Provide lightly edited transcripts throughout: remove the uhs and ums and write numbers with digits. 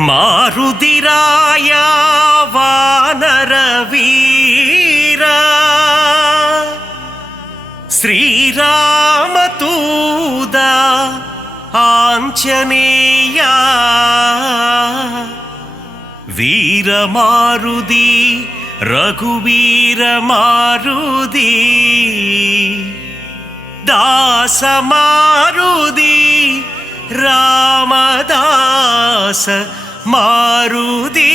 ಮಾರುದಿರಾಯ ವಾನರ ವೀರ ಶ್ರೀರಾಮತೂದ ಆಂಜನೇಯ ವೀರ ಮಾರುದಿ ರಘುವೀರ ಮಾರುದಿ ದಾಸ ಮಾರುದಿ ರಾಮದಾಸ ಮಾರುದಿ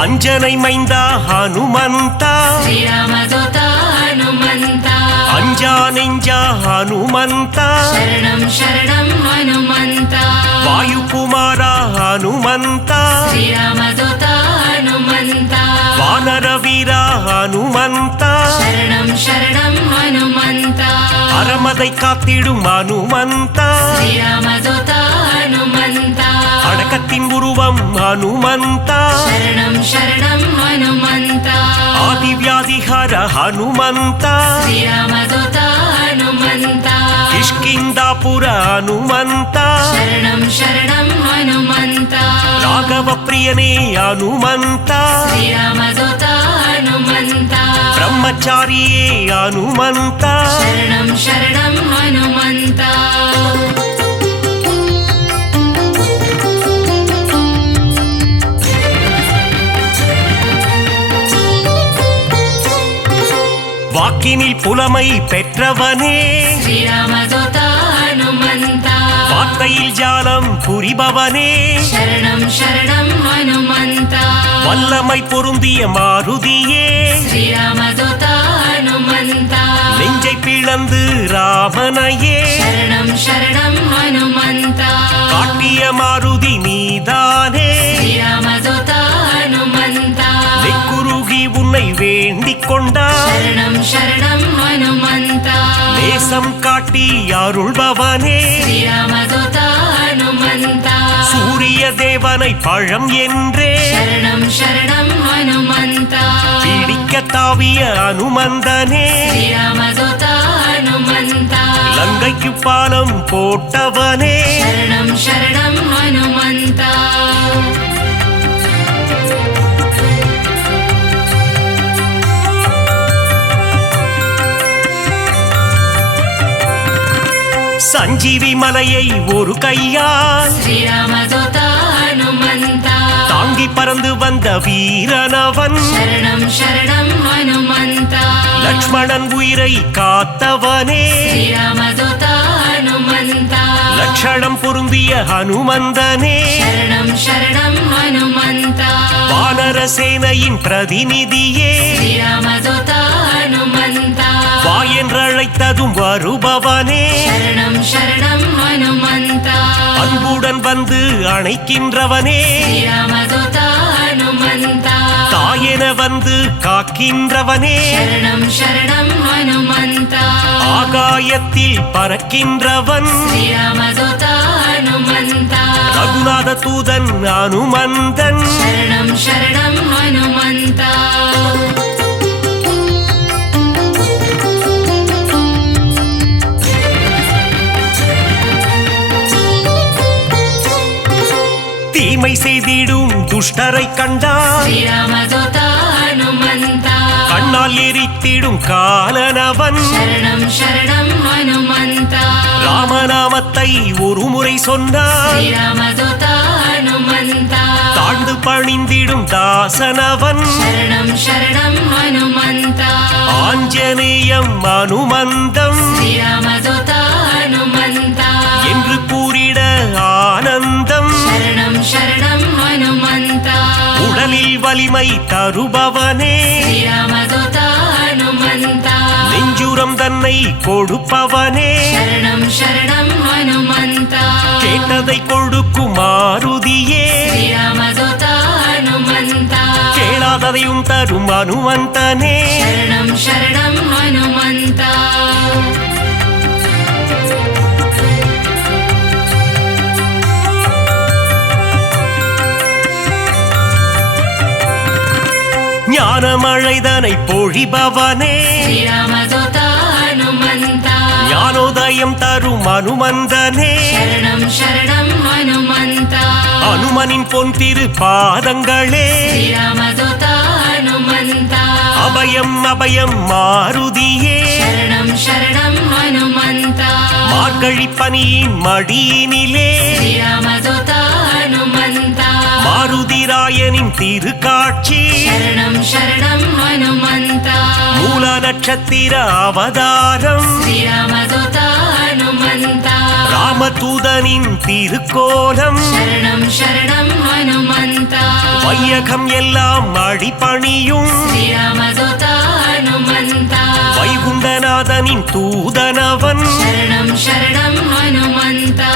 ಅಂಜನೈ ಮೈಂದ ಹನುಮಂತ ಶ್ರೀರಾಮದೂತ ಹನುಮಂತ ಅಂಜಾನೆಂಜ ಹನುಮಂತ ಶರಣಂ ಶರಣಂ ಹನುಮಂತ ವಾಯುಕುಮಾರ ಹನುಮಂತ ಶ್ರೀರಾಮದೂತ ಹನುಮಂತ ವಾನರ ವೀರ ಹನುಮಂತ ಶರಣಂ ಶರಣಂ ಹನುಮಂತ ಅರಮதை காத்திடும் ಹನುಮಂತ ಶ್ರೀರಾಮದೂತ ಹನುಮಂತ அடக்கத்தின் உருவம் ಹನುಮಂತ ಶರಣಂ ಶರಣಂ ಹನುಮಂತ ಆದಿವ್ಯಾಧಿಹರ ಹನುಮಂತ ಶ್ರೀರಾಮದೂತ ಹನುಮಂತ ಕಿಷ್ಕಿಂದಾಪುರ ಹನುಮಂತ ಶರಣಂ ಶರಣಂ ಹನುಮಂತ ರಾಘವ ಪ್ರಿಯನೇ ಹನುಮಂತ ಶ್ರೀರಾಮದೂತ ಹನುಮಂತ ಬ್ರಹ್ಮಚಾರಿಯೇ ಹನುಮಂತ ಶರಣಂ ಶರಣಂ ಹನುಮಂತ வாக்கினில் புலமை பெற்றவனே ಶ್ರೀರಾಮದೂತ ಹನುಮಂತ வார்த்தையில் ஜாலம் புரிபவனே ಶರಣಂ ಶರಣಂ ಹನುಮಂತ வல்லமை பொருந்திய மாருதியே ಶ್ರೀರಾಮದೂತ ಹನುಮಂತ நெஞ்சை பிளந்து ராமனையே ಶರಣಂ ಶರಣಂ ಹನುಮಂತ காட்டிய மாருதி நீதானே ಶ್ರೀರಾಮದೂತ ಹನುಮಂತ நெக்குருகி உன்னை வேண்டிக் கொண்டார் ಶರಣಂ ಶರಣಂ ಹನುಮಂತ நேசம் காட்டி அருள்பவனே ಶ್ರೀರಾಮದೂತ ಹನುಮಂತ சூரிய தேவனை பழம் என்றே ಶರಣಂ ಶರಣಂ ಹನುಮಂತ பிடிக்க தாவிய அனுமந்தனே ಶ್ರೀರಾಮದೂತ ಹನುಮಂತ லங்கைக்கு பாலம் போட்டவனே ಶರಣಂ ಶರಣಂ ಹನುಮಂತ சஞ்சீவி மலையை ஒரு கையால் ಶ್ರೀರಾಮದೂತ ಹನುಮಂತ தாங்கி பறந்து வந்த வீரனவன் ಶರಣಂ ಶರಣಂ ಹನುಮಂತ லக்ஷ்மணன் உயிரை காத்தவனே ಶ್ರೀರಾಮದೂತ ಹನುಮಂತ லட்சணம் பொருந்திய ஹனுமந்தனே ಶರಣಂ ಶರಣಂ ಹನುಮಂತ வானர சேனையின் பிரதிநிதியே ಶ್ರೀರಾಮದೂತ ಹನುಮಂತ வா என்றழைத்ததும் வருபவனே ಶರಣಂ ಶರಣಂ ಹನುಮಂತ அன்புடன் வந்து அணைக்கின்றவனே ಶ್ರೀರಾಮದೂತ ಹನುಮಂತ தாயென வந்து காக்கின்றவனே ಶರಣಂ ಶರಣಂ ಹನುಮಂತ ஆகாயத்தில் பறக்கின்றவன் ಶ್ರೀರಾಮದೂತ ಹನುಮಂತ ரகுநாத தூதன் அனுமந்தன் ಶರಣಂ ಶರಣಂ ಹನುಮಂತ தீமை செய்திடும் துஷ்டரை கண்டால் ಶ್ರೀರಾಮದೂತ ಹನುಮಂತ கண்ணால் எரித்திடும் காலனவன் ಶರಣಂ ಶರಣಂ ಹನುಮಂತ ராமநாமத்தை ஒரு முறை சொன்னார் ಶ್ರೀರಾಮದೂತ ಹನುಮಂತ தாழ்ந்து பணிந்திடும் தாசனவன் ಶರಣಂ ಶರಣಂ ಹನುಮಂತ ஆஞ்சநேயம் அனுமந்தம் ಶ್ರೀರಾಮದೂತ ಹನುಮಂತ என்று கூறிட ஆனந்தம் ಶರಣಂ ಶರಣಂ ಹನುಮಂತ உடலில் வலிமை தருபவனே ಶ್ರೀರಾಮದೂತ ಹನುಮಂತ நெஞ்சுரம் தன்னை கொடுப்பவனே ಶರಣಂ ಶರಣಂ ಹನುಮಂತ கேட்டதை கொடுக்கும் மாருதியே ಶ್ರೀರಾಮದೂತ ಹನುಮಂತ கேளா கேளாததையும் தரும் அனுமந்தனே शरणं शरणं हनुमन्ता ஞானமழைதனை பொழிபவனே श्रीरामदूता हनुमन्ता ஞானோதயம் தரும் அனுமந்தனே शरणं शरणं हनुमन्ता அனுமனின் பொன் திரு பாதங்களே श्रीरामदूता हनुमन्ता அபயம் அபயம் மாருதியே शरणं शरणं हनुमन्ता மார்கழி பனியின் மடியினிலே श्रीरामदूता हनुमन्ता மாருதிராயனின் திருக்காட்சி शरणं शरणं हनुमन्ता மூல நட்சத்திர அவதாரம் श्रीरामदूता हनुमन्ता ராமதூதனின் திருக்கோலம் शरणं शरणं हनुमन्ता வையகம் எல்லாம் அடிபணியும் श्रीरामदूता हनुमन्ता வைகுண்டநாதனின் தூதனவன் शरणं शरणं हनुमन्ता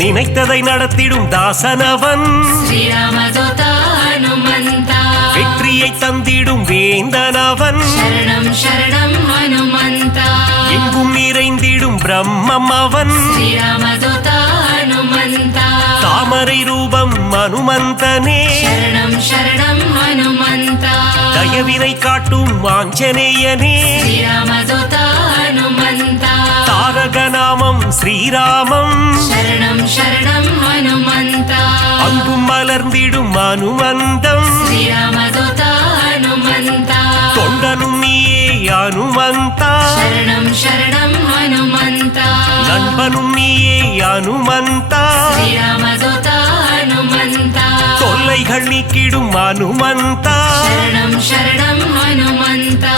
நினைத்ததை நடத்திடும் தாசனவன் श्रीरामदूता हनुमन्ता வெற்றியை தந்திடும் வேந்தனவன் शरणं शरणं हनुमन्ता எங்கும் நிறைந்திடும் பிரம்மம் அவன் श्रीरामदूता हनुमन्ता தாமரை ரூபம் அனுமந்தனே शरणं शरणं हनुमन्ता தயவினை காட்டும் ஆஞ்சநேயனே श्रीरामदूता हनुमन्ता தாரக நாமம் ஸ்ரீராமம் शरणं शरणं हनुमन्ता அங்கும் மலர்ந்திடும் அனுமந்தம் श्रीरामदूता हनुमन्ता தொண்டனும் நீயே அனுமந்தா शरणं शरणं हनुमन्ता நண்பனும் நீயே அனுமந்தா श्रीरामदूता हनुमन्ता தொல்லைகள் நீக்கிடும் அனுமந்தா शरणं शरणं हनुमन्ता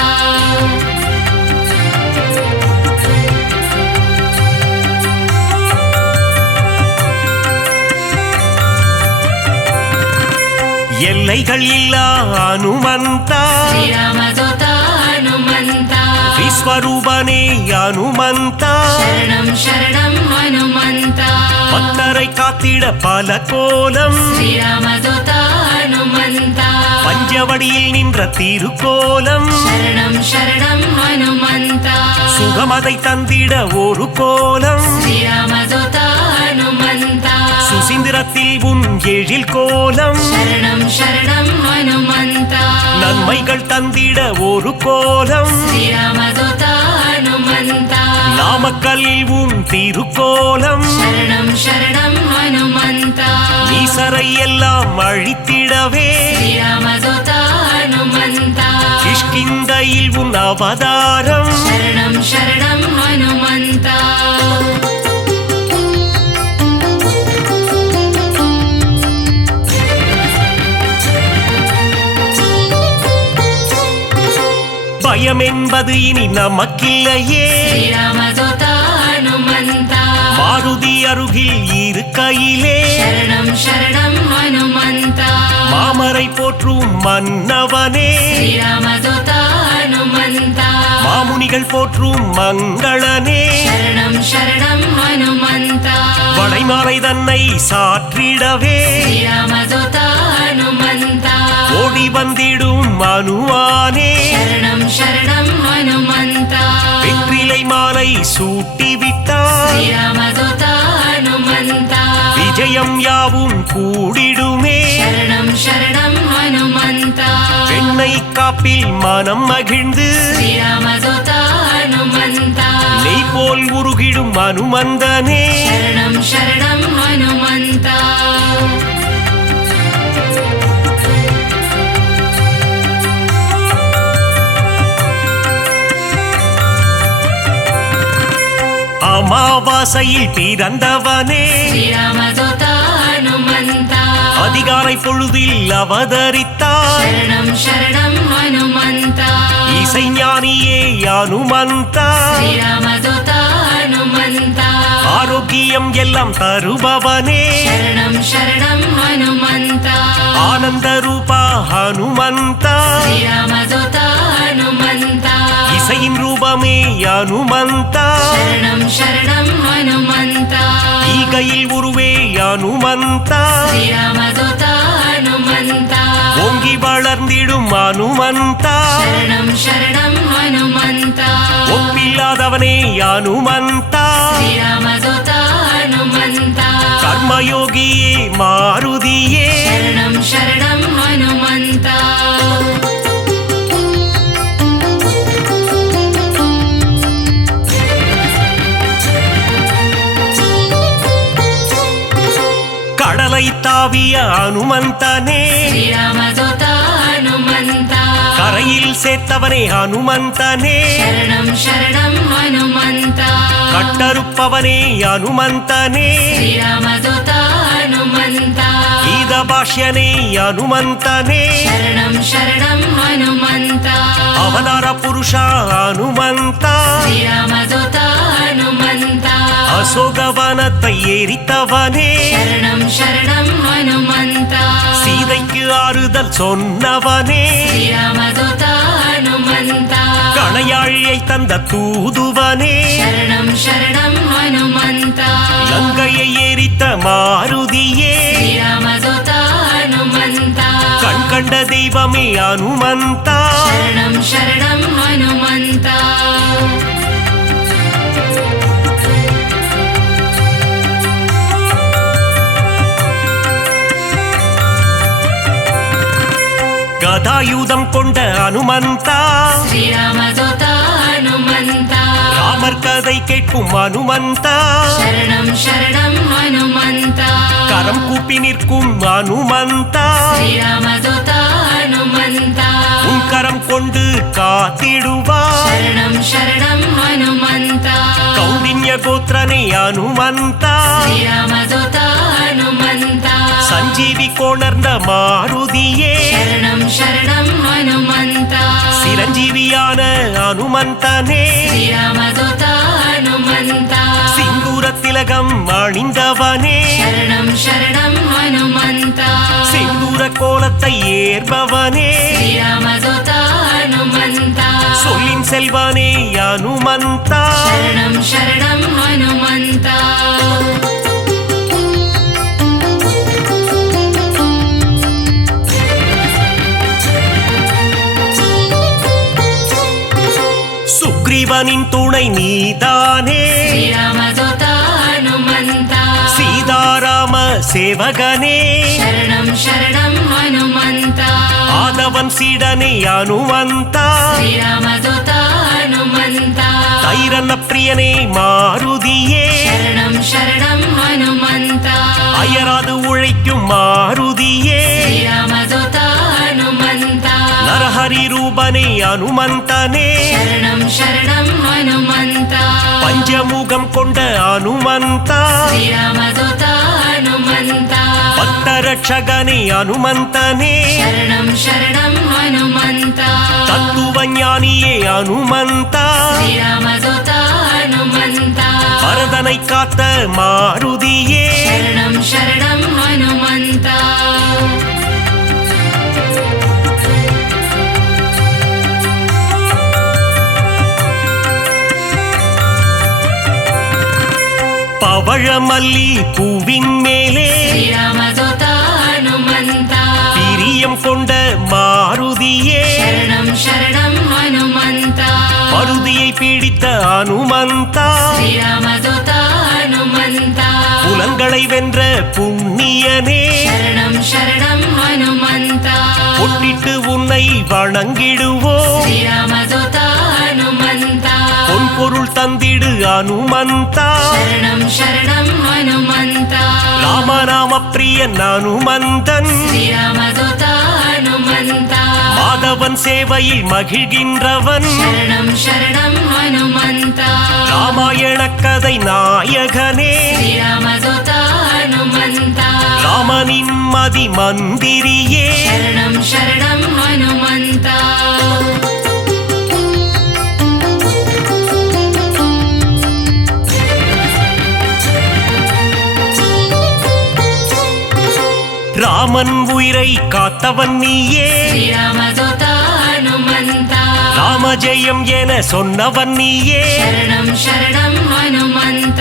எல்லைகள் இல்லா அனுமந்தா श्रीरामदूता हनुमन्ता விஸ்வரூபனே அனுமந்தா शरणं शरणं हनुमन्ता பக்தரை காத்திட பல கோலம் श्रीरामदूता हनुमन्ता பஞ்சவடியில் நின்ற திருக்கோலம் शरणं शरणं हनुमन्ता சுகமதை தந்திட ஒரு கோலம் श्रीरामदूता हनुमन्ता சுசீந்திரத்தில் உன் எழில் கோலம் शरणं शरणं हनुमन्ता நன்மைகள் தந்திட ஒரு கோலம் श्रीरामदूता हनुमन्ता நாமக்கல்லில் உன் திருக்கோலம் शरणं शरणं हनुमन्ता ஈசரை எல்லாம் அழித்திடவே श्रीरामदूता हनुमन्ता கிஷ்கிந்தையில் உன் அவதாரம் शरणं शरणं हनुमन्ता பயம் என்பது இனி நமக்கில்லையே श्रीरामदूता हनुमन्ता மாருதி அருகில் இருக்கையிலே शरणं शरणं हनुमन्ता மாமரை போற்றும் மன்னவனே श्रीरामदूता हनुमन्ता மாமுனிகள் போற்றும் மங்களனே शरणं शरणं हनुमन्ता வளைமாலை தன்னை சாற்றிடவே श्रीरामदूता हनुमन्ता ஓடி வந்திடும் மனுவானே शरणं शरणं हनुमन्ता வெற்றிலை மாலை சூட்டிவிட்டார் श्रीरामदूता हनुमन्ता விஜயம் யாவும் கூடிடுமே शरणं शरणं हनुमन्ता பெண்ணை காப்பில் மனம் மகிழ்ந்து श्रीरामदूता हनुमन्ता நெய் போல் உருகிடும் அனுமந்தனே शरणं शरणं हनुमन्ता அமாவாசையில் பிறந்தவனே श्रीरामदूता हनुमन्ता அதிகாலை பொழுதில் அவதரித்தார் शरणं शरणं हनुमन्ता இசைஞானியே அனுமந்தா श्रीरामदूता हनुमन्ता ஆரோக்கிய காரியம் எல்லாம் தருபவனே शरणं शरणं हनुमन्ता ஆனந்த ரூபா ஹனுமந்தா श्रीरामदूता हनुमन्ता இசையின் ரூபமே அனுமந்தா शरणं शरणं हनुमन्ता ஈகையில் உருவே அனுமந்தா श्रीरामदूता हनुमन्ता ஓங்கி வளர்ந்திடும் அனுமந்தா शरणं शरणं हनुमन्ता ஒப்பில்லாதவனே அனுமந்தா श्रीरामदूता हनुमन्ता கர்மயோகியே மாருதியே शरणं शरणं हनुमन्ता கடலை தாவிய அனுமந்தனே श्रीरामदूता हनुमन्ता கரையில் சேர்த்தவனே அனுமந்தனே शरणं शरणं हनुमन्ता கட்டறுப்பவனே அனுமந்தனே श्रीरामदूता हनुमन्ता கீத பாஷ்யனே அனுமந்தனே शरणं शरणं हनुमन्ता அவதார புருஷா அனுமந்தா श्रीरामदूता हनुमन्ता அசோகவனத்தை எரித்தவனே शरणं शरणं हनुमन्ता சீதைக்கு ஆறுதல் சொன்னவனே श्रीरामदूता हनुमन्ता கணையாழியை தந்த தூதுவனே शरणं शरणं हनुमन्ता லங்கையை எரித்த மாருதியே श्रीरामदूता हनुमन्ता கண் கண்ட தெய்வமே அனுமந்தா शरणं शरणं हनुमन्ता கதாயுதம் கொண்ட அனுமந்தா श्रीरामदूता हनुमन्ता ராமர் கதை கேட்கும் அனுமந்தா शरणं शरणं हनुमन्ता கரம் கூப்பி நிற்கும் அனுமந்தா श्रीरामदूता हनुमन्ता உன் கரம் கொண்டு காத்திடுவார் शरणं शरणं हनुमन्ता கௌண்டின்ய கோத்திரனே அனுமந்தா श्रीरामदूता हनुमन्ता சஞ்சீவி கொணர்ந்த மாருதியே शरणं शरणं हनुमन्ता சிரஞ்சீவியான அனுமந்தனே श्रीरामदूता हनुमन्ता சிந்தூர திலகம் அணிந்தவனே शरणं शरणं हनुमन्ता சிந்தூர கோலத்தை ஏற்பவனே श्रीरामदूता हनुमन्ता சொல்லின் செல்வனே அனுமந்தா शरणं शरणं हनुमन्ता சுக்ரீவனின் துணை நீதானே श्रीरामदूता हनुमन्ता சீதாராம சேவகனே शरणं शरणं हनुमन्ता ஆதவன் சீடனே அனுமந்தா श्रीरामदूता हनुमन्ता தைரன்ன பிரியனே மாருதியே शरणं शरणं हनुमन्ता அயராது உழைக்கும் மாருதியே श्रीरामदूता हनुमन्ता நரஹரி ரூபனே அனுமந்தனே शरणं शरणं हनुमन्ता பஞ்சமுகம் கொண்ட அனுமந்தா श्रीरामदूता हनुमन्ता பக்தரட்சகனே அனுமந்தனே शरणं शरणं हनुमन्ता தத்துவ ஞானியே அனுமந்தா श्रीरामदूता हनुमन्ता பரதனை காத்த மாருதியே शरणं शरणं हनुमन्ता பவழமல்லி பூவின் மேலே श्रीरामदूता हनुमन्ता பிரியம் கொண்ட மாருதியே शरणं शरणं हनुमन्ता மருதியை பிடித்த அனுமந்தா श्रीरामदूता हनुमन्ता புலன்களை வென்ற புண்ணியனே शरणं शरणं हनुमन्ता பொட்டிட்டு உன்னை வணங்கிடுவோ श्रीरामदूता हनुमन्ता பொன் பொருள் தந்திடு அனுமந்தா शरणं शरणं हनुमन्ता ராமநாம பிரியன் அனுமந்தன் श्रीरामदूता हनुमन्ता மாதவன் சேவையில் மகிழ்கின்றவன் शरणं शरणं हनुमन्ता ராமாயண கதை நாயகனே श्रीरामदूता हनुमन्ता ராமனின் மதி மந்திரியே शरणं शरणं हनुमन्ता ராமன் உயிரை காத்தவன் நீயே ஸ்ரீராமதூத ஹனுமந்த ராமஜெயம் என சொன்னவன் நீயே சரணம் சரணம் ஹனுமந்த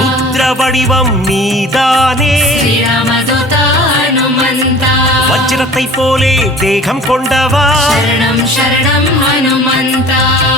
ருத்ர வடிவம் நீதானே ஸ்ரீராமதூத ஹனுமந்த வஜ்ரத்தை போலே தேகம் கொண்டவா சரணம் சரணம் ஹனுமந்த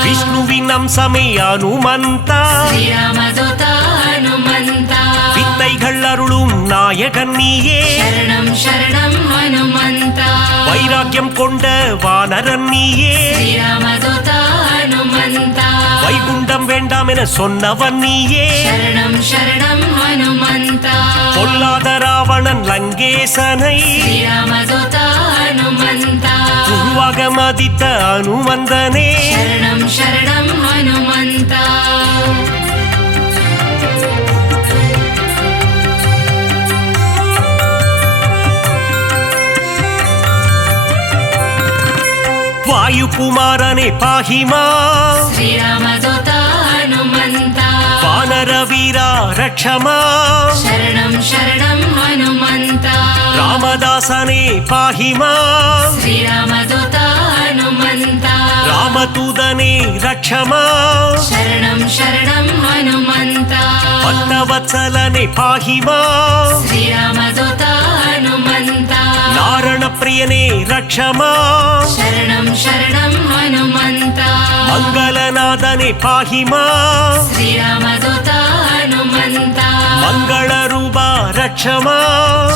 விஷ்ணுவின் அம்சமே அனுமந்தா ஸ்ரீராமதூத ஹனுமந்த வித்தைகள் அருளும் நாயகன் நீயே சரணம் சரணம் ஹனுமந்த வைராக்கியம் கொண்ட வானரன் நீயே ஸ்ரீராமதூத ஹனுமந்த வைகுண்டம் வேண்டாம் என சொன்னவன் நீயே சரணம் சரணம் ஹனுமந்த பொல்லாத ராவணன் லங்கேசனை ஸ்ரீராமதூத ஹனுமந்த உருவாக மதித்த அனுமந்தனே சரணம் சரணம் ஹனுமந்த வாயுகுமாரனே பாஹிமா ஸ்ரீராமதூத ஹனுமந்த வானர வீரா ரக்ஷமா சரணம் சரணம் ஹனுமந்த ராமதாசனே பாஹிமா ஸ்ரீராமதூத ஹனுமந்த ராமதூதனே ரக்ஷமா சரணம் சரணம் ஹனுமந்த பக்தவத்சலனே பாஹிமா ஸ்ரீராமதூத ஹனுமந்த நாரண பிரியனே ரக்ஷமா சரணம் சரணம் ஹனுமந்த மங்களநாதனே பாஹிமா ஸ்ரீராமதூத ஹனுமந்த மங்கள ரூபா ரக்ஷமா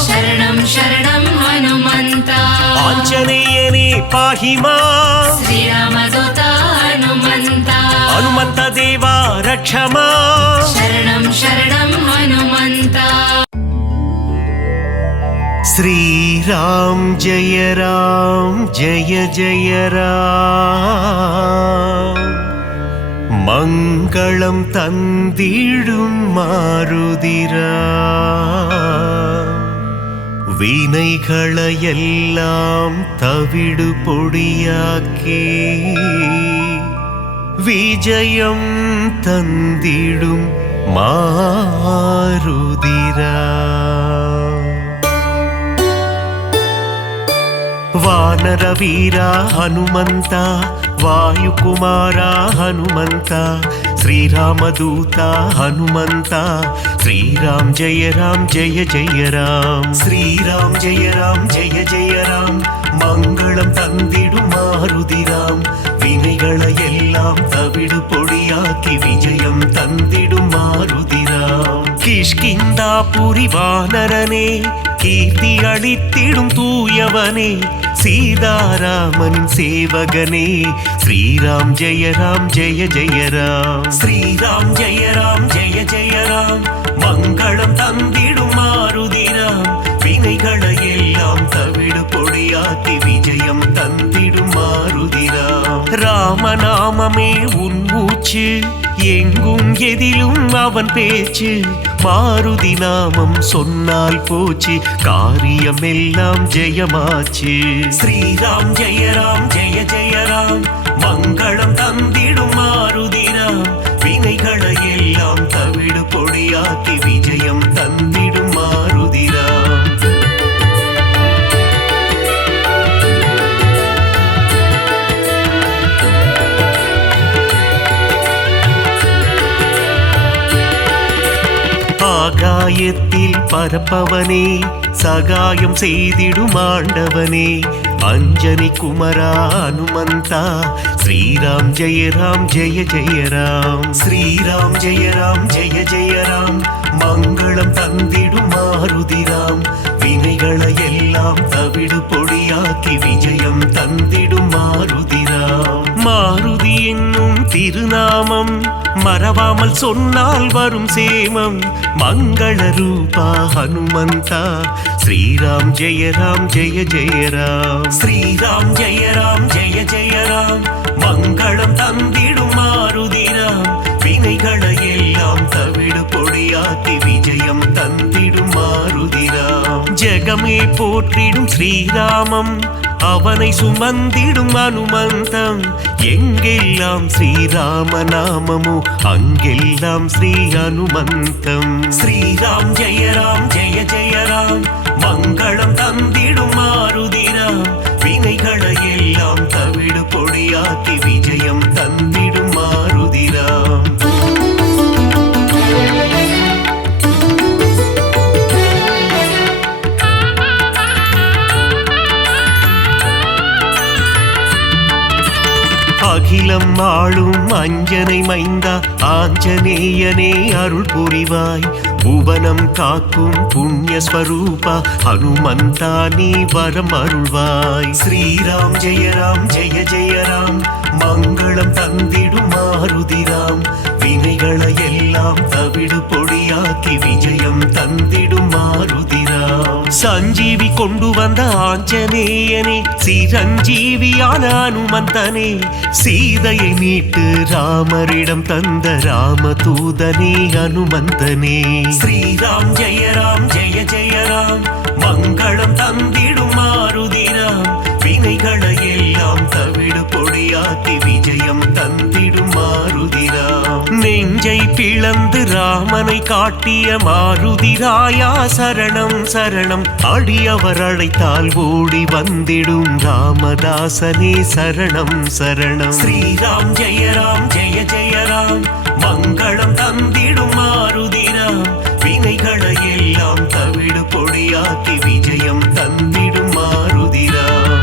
சரணம் சரணம் ஹனுமந்த ஆஞ்சநேயனே பாஹிமா ஸ்ரீராமதூத ஹனுமந்த ಹನುಮಂತ ದೇವ ರಕ್ಷಮಾ ಶರಣಂ ಶರಣಂ ಹನುಮಂತ ಶ್ರೀರಾಮ್ ಜಯ ಜಯ ರಾಮ್ ಮಂಗಳಂ ತಂದಿಡುಂ ಮಾರುದಿರಾ வினைகளையெல்லாம் தவிடு பொடியாக்கி விஜயம் தந்திடும் மாருதிரா வானர வீரா ஹனுமந்த ವಾಯುಕುಮಾರ ಹನುಮಂತ ಶ್ರೀರಾಮದೂತ ಹನುಮಂತ ಶ್ರೀರಾಮ್ ಜಯ ರಾಮ್ ಶ್ರೀರಾಮ್ ಜಯ ರಾಮ್ மங்களம் தந்திடும் மாருதிராம் வினைகளை எல்லாம் தவிடு பொடியாக்கி விஜயம் தந்திடும் மாருதிராம் கிஷ்கிந்தாபுரி வானரனே கீர்த்தி அளித்திடும் தூயவனே சீதாராமன் சேவகனே ஸ்ரீராம் ஜெய ராம் ஸ்ரீராம் ஜெய ராம் மங்களம் தந்திடும் மாருதிராம் வினைகளை எல்லாம் தவிடு பொடியாக்கி விஜயம் தந்திடும் மாருதிராம் ராமநாமமே உன் மூச்சு எங்கும் எதிலும் அவன் பேச்சு மாருதி நாமம் சொன்னால் போச்சு காரியம் எல்லாம் ஜெயமாச்சு ஸ்ரீராம் ஜெய ராம் மங்களம் தந்திடும் மாருதிராம் வினைகளை எல்லாம் தவிடு பொடியாக்கி விஜயம் தந்திடும் மாருதிராம் ஆகாயத்தில் பரப்பவனே சகாயம் செய்திடும் ஆண்டவனே அஞ்சனி குமரா ஹனுமந்தா ஸ்ரீராம் ஜெய ராம் ஸ்ரீராம் ஜெய ராம் மங்களம் தந்திடும் மாருதிராம் வினைகளை எல்லாம் தவிடு பொடியாக்கி விஜயம் தந்திடும் மாருதிராம் மாருதி என்னும் திருநாமம் மறவாமல் சொன்னால் வரும் சேமம் மங்கள ரூபா ஹனுமந்தா ஸ்ரீராம் ஜெய ராம் ஸ்ரீராம் ஜெய ராம் மங்களம் தந்திடும் மாருதிராம் வினைகளை எல்லாம் தவிடு பொடியாக்கி விஜயம் தந்திடும் மாருதிராம் ஜெகமே போற்றிடும் ஸ்ரீராமம் அவனை சுமந்திடும் அனுமந்தம் எங்கெல்லாம் ஸ்ரீராம நாமமோ அங்கெல்லாம் ஸ்ரீ அனுமந்தம் ஸ்ரீராம் ஜெய ராம் மங்களம் தந்திடும் மாருதிராம் வினைகளை எல்லாம் தவிடு பொடியாக்கி விஜயம் தந்திடும் மாருதிராம் அகிலம் ஆளும் அஞ்சனை மைந்தா ஆஞ்சநேயனே அருள் புரிவாய் புவனம் காக்கும் புண்ணிய ஸ்வரூபா ஹனுமந்தா நீ வரம் அருள்வாய் ஸ்ரீராம் ஜெய ஜெய ராம் மங்களம் தந்திடும் மாருதிராம் வினைகளை எல்லாம் தவிடு பொடியாக்கி விஜயம் தந்திடும் மாருதிராம் சஞ்சீவி கொண்டு வந்த ஆஞ்சநேயனே சிரஞ்சீவியான அனுமந்தனே சீதையை மீட்டு ராமரிடம் தந்த ராமதூதனே அனுமந்தனே ஸ்ரீராம் ஜெய ராம் மங்களம் தந்திடும் மாருதிராம் வினைகளை எல்லாம் தவிடு பொடியாக்கி விஜயம் தந்திடும் மாருதிராம் நெஞ்சை பிளந்து ராமனை காட்டிய மாருதிராயா சரணம் சரணம் அடியவர் அழைத்தால் ஓடி வந்திடும் ராமதாசனே சரணம் சரணம் ஸ்ரீராம் ஜெய ராம் மங்களம் தந்திடும் மாருதிராம் வினைகளை எல்லாம் தவிடு பொடியாக்கி விஜயம் தந்திடும் மாருதிராம்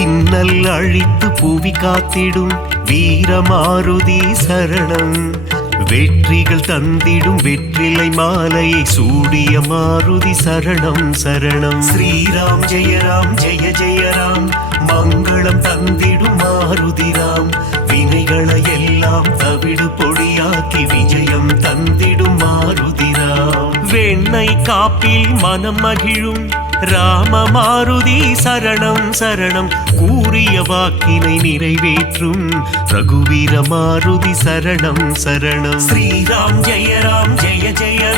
இன்னல் அழித்து புவி காத்திடும் வீரமாருதி சரணம் வெற்றிகள் தந்திடும் வெற்றிலை மாலையை சூடிய மாருதி சரணம் சரணம் ஸ்ரீராம் ஜெய ராம் மங்களம் தந்திடும் மாருதிராம் வினைகளை எல்லாம் தவிடு பொடியாக்கி விஜயம் தந்திடும் மாருதிராம் வெண்ணை காப்பில் மனம் மகிழும் ராம மாருதி சரணம் சரணம் கூறிய வாக்கினை நிறைவேற்றும் ரகுவீர மாருதி சரணம் சரணம் ஸ்ரீராம் ஜெய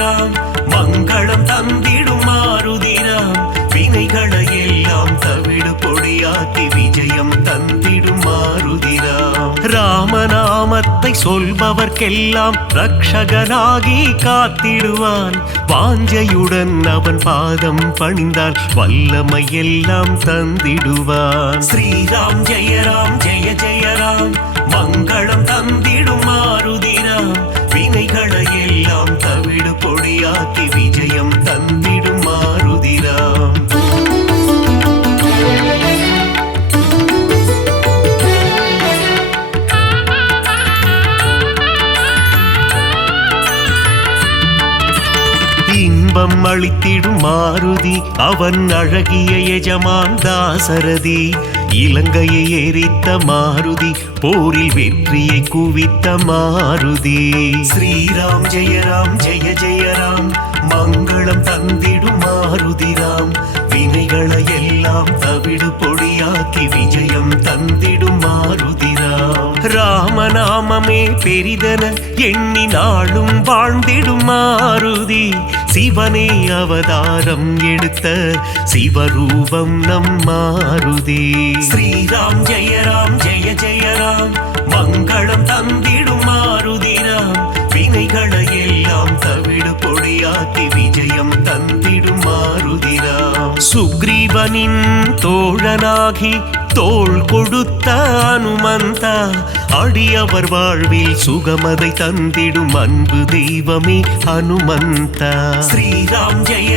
ராம் மங்களம் தந்திடும் மாருதிராம் வினைகளை எல்லாம் தவிடு பொடியாக்கி விஜயம் தந்திடும் மாருதிராம் ராமநாமத்தை சொல்பவர்க்கெல்லாம் ரக்ஷகனாகி காத்திடுவான் வாஞ்சையுடன் அவன் பாதம் பணிந்தால் வல்லமை எல்லாம் தந்திடுவான் ஸ்ரீராம் ஜெய ராம் மங்களம் தந்திடும் மாருதிராம் வினைகளை எல்லாம் தவிடு பொடியாக்கி விஜயம் தந்திடும் மாருதிராம் இன்பம் அளித்திடும் மாருதி அவன் அழகிய எஜமான் தாசரதி இலங்கையை எரித்த மாருதி போரில் வெற்றியை குவித்த மாருதி ஸ்ரீராம் ஜெய ராம் மங்களம் தந்திடும் மாருதிராம் வினைகளை எல்லாம் தவிடு பொடியாக்கி விஜயம் தந்திடும் மாருதிராம் ராமநாமமே பெரிதன எண்ணி நாளும் வாழ்ந்திடும் மாருதி சிவனே அவதாரம் எடுத்த சிவரூபம் நம் மாருதி ஸ்ரீராம் ஜெய ராம் மங்களம் தந்திடும் மாருதிராம் வினைகளை எல்லாம் தவிடு பொடியாக்கி விஜயம் தந்திடும் மாருதிராம் சுக்ரீவனின் தோழனாகி தோள் கொடுத்த அனுமந்தா அடியவர் வாழ்வில் சுகமதை தந்திடும் அன்பு தெய்வமே ஹனுமந்தா ஸ்ரீராம் ஜெய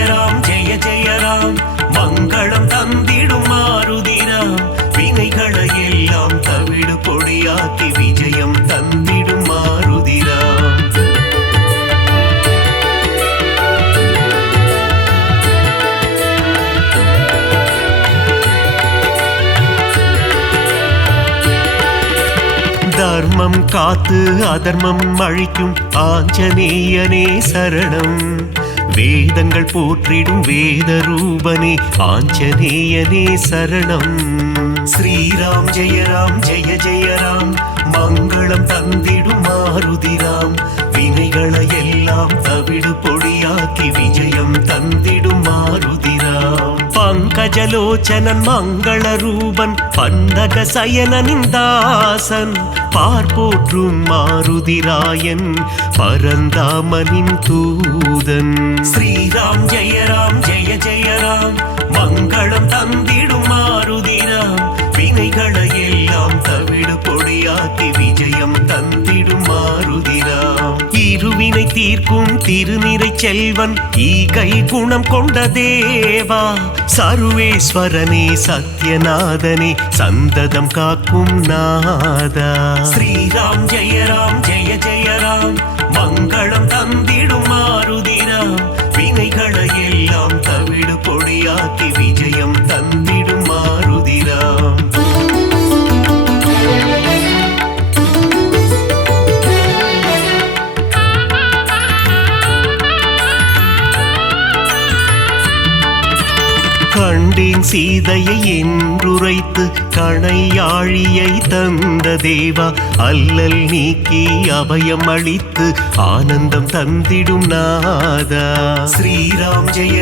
ராம் மங்களம் தந்திடும் மாருதிராம் வினைகளை எல்லாம் தவிடு பொடியாக்கி விஜயம் தந்திடும் மாருதிராம் தர்மம் காத்து அதர்மம் அழிக்கும் ஆஞ்சநேயனே சரணம் வேதங்கள் போற்றிடும் வேத ரூபனே ஆஞ்சநேயனே சரணம் ஸ்ரீராம் ஜெய ராம் மங்களம் தந்திடும் மாருதிராம் வினைகளை எல்லாம் தவிடு பொடியாக்கி விஜயம் தந்திடும் மாருதிராம் பங்கஜ பங்கஜலோச்சனன் மங்களரூபன் பன்னக சயனனின் தாசன் பார்ப்போற்றும் மாருதிராயன் பரந்தாமனின் தூதன் ஸ்ரீராம் ஜெய ஜெய ராம் மங்களம் தந்திடும் மாருதிராம் வினைகளை எல்லாம் தவிடு பொடியாக்கி விஜயம் தந்திடும் மாருதிராம் இருவினை தீர்க்கும் திருநிறை செல்வன் ஈகை குணம் கொண்ட தேவா சர்வேஸ்வரனே சத்யநாதனே சந்ததம் காக்கும் நாதா ஸ்ரீராம் ஜெய ராம் மங்களம் தந்திடும் மாருதிராம் வினைகளை எல்லாம் தவிடு பொடியாக்கி விஜயம் தந்திடும் மாருதிராம் கண்டேன் சீதையை என்றுரைத்து கணையாழியை தந்த தேவா அல்லல் நீக்கி அபயம் அளித்து ஆனந்தம் தந்திடும் நாதா ஸ்ரீராம் ஜெய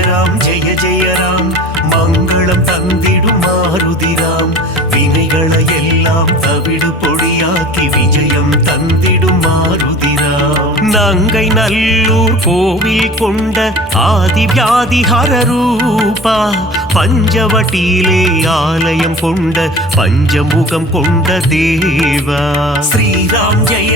ராம் மங்களம் தந்திடும் மாருதிராம் வினைகளை எல்லாம் தவிடு பொடியாக்கி விஜயம் தந்திடும் மாருதிராம் நங்கை நல்லூர் கோவில் கொண்ட ஆதிவியாதிஹர ரூபா பஞ்சவட்டியிலே ஆலயம் கொண்ட பஞ்சமுகம் கொண்ட தேவா ஸ்ரீராம் ஜெய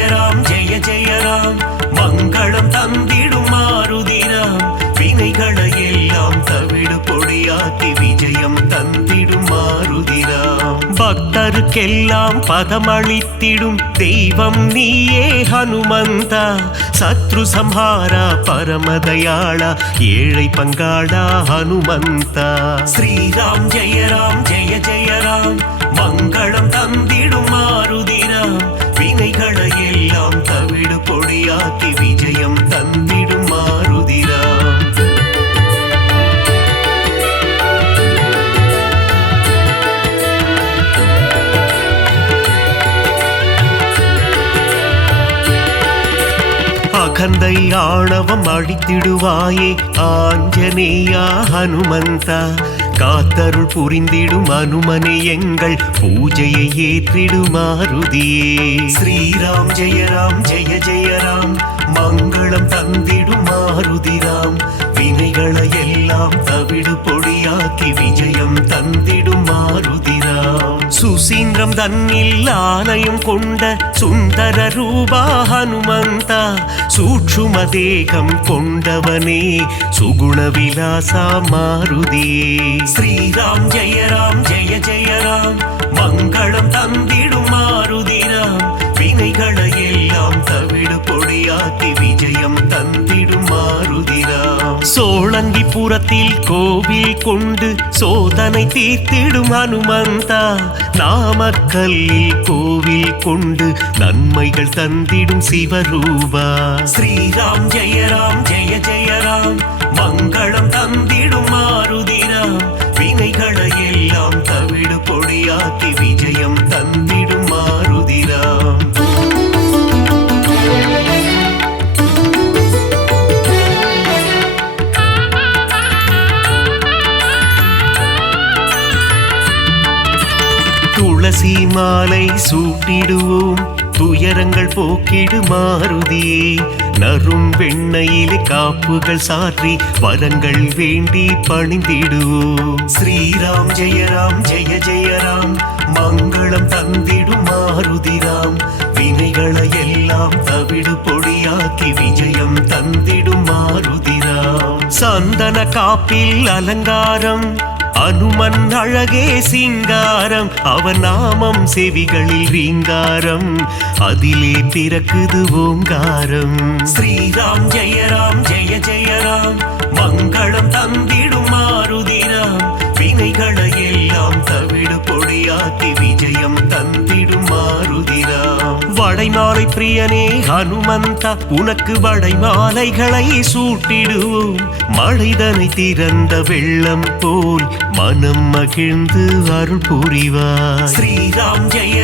ராம் மங்களம் தந்திடும் மாருதிராம் வினைகளை எல்லாம் தவிடு பொடியாக்கி விஜயம் தந்திடும் மாருதிராம் பக்தருக்கெல்லாம் பதமளித்திடும் தெய்வம் நீயே ஹனுமந்தா சத்ரு சம்ஹாரா பரமதயாளா ஏழை பங்காளா ஹனுமந்தா ஸ்ரீராம் ஜெய ராம் மங்களம் தந்திடும் மாருதிராம் வினைகளை எல்லாம் தவிடு பொடியாக்கி விஜயம் தந்திடும் மாருதிராம் அகந்தை ஆணவம் அழித்திடுவாயே ஆஞ்சநேயா ஹனுமந்தா காத்தருள் புரிந்திடும் அனுமனே எங்கள் பூஜையை ஏற்றிடும் மாருதியே ஸ்ரீராம் ஜெய ராம் மங்களம் தந்திடும் மாருதிராம் வினைகளை எல்லாம் தவிடு பொடியாக்கி விஜயம் தந்திடும் மாருதிராம் சுசீந்திரம் தன்னில் ஆலயம் கொண்ட சுந்தர ரூபா ஹனுமந்தா சூட்சும தேகம் கொண்டவனே சுகுண விலாசா மாருதியே ஸ்ரீராம் ஜெய ராம் மங்களம் தந்திடும் மாருதிராம் வினைகளை எல்லாம் தவிடு பொடியாக்கி விஜயம் தந்திடும் மாருதிராம் சோழங்கிபுரத்தில் கோவில் கொண்டு சோதனை தீர்த்திடும் ஹனுமந்தா நாமக்கல்லில் கோவில் கொண்டு நன்மைகள் தந்திடும் சிவரூபா ஸ்ரீராம் ஜெய ராம் மங்களம் தந்திடும் மாருதிராம் வினைகளை எல்லாம் தவிடு பொடியாக்கி விஜயம் தந்திடும் மாருதிராம் துளசி மாலை சூட்டிடுவோம் துயரங்கள் போக்கிடு மாருதியே நரும் வெண்ணையிலே காப்புகள் சாற்றி வரங்கள் வேண்டி பணிந்திடுவோம் ஸ்ரீராம் ஜெய ராம் மங்களம் தந்திடும் மாருதிராம் வினைகளை எல்லாம் தவிடு பொடியாக்கி விஜயம் தந்திடும் மாருதிராம் சந்தன காப்பில் அலங்காரம் அனுமன் அழகே சிங்காரம் அவன் நாமம் செவிகளில் ரீங்காரம் அதிலே பிறக்குது ஓங்காரம் ஸ்ரீராம் ஜெய ராம் மங்களம் தந்திடும் மாருதிராம் வினைகளை எல்லாம் தவிடு பொடியாக்கி விஜயம் தந்திடும் மாருதிராம் வடைமாலை பிரியனே ஹனுமந்தா உனக்கு வடைமாலைகளை சூட்டிடுவோம் மழைதனை திறந்த வெள்ளம் போல் மனம் மகிழ்ந்து அருள் புரிவார் ஸ்ரீராம் ஜெய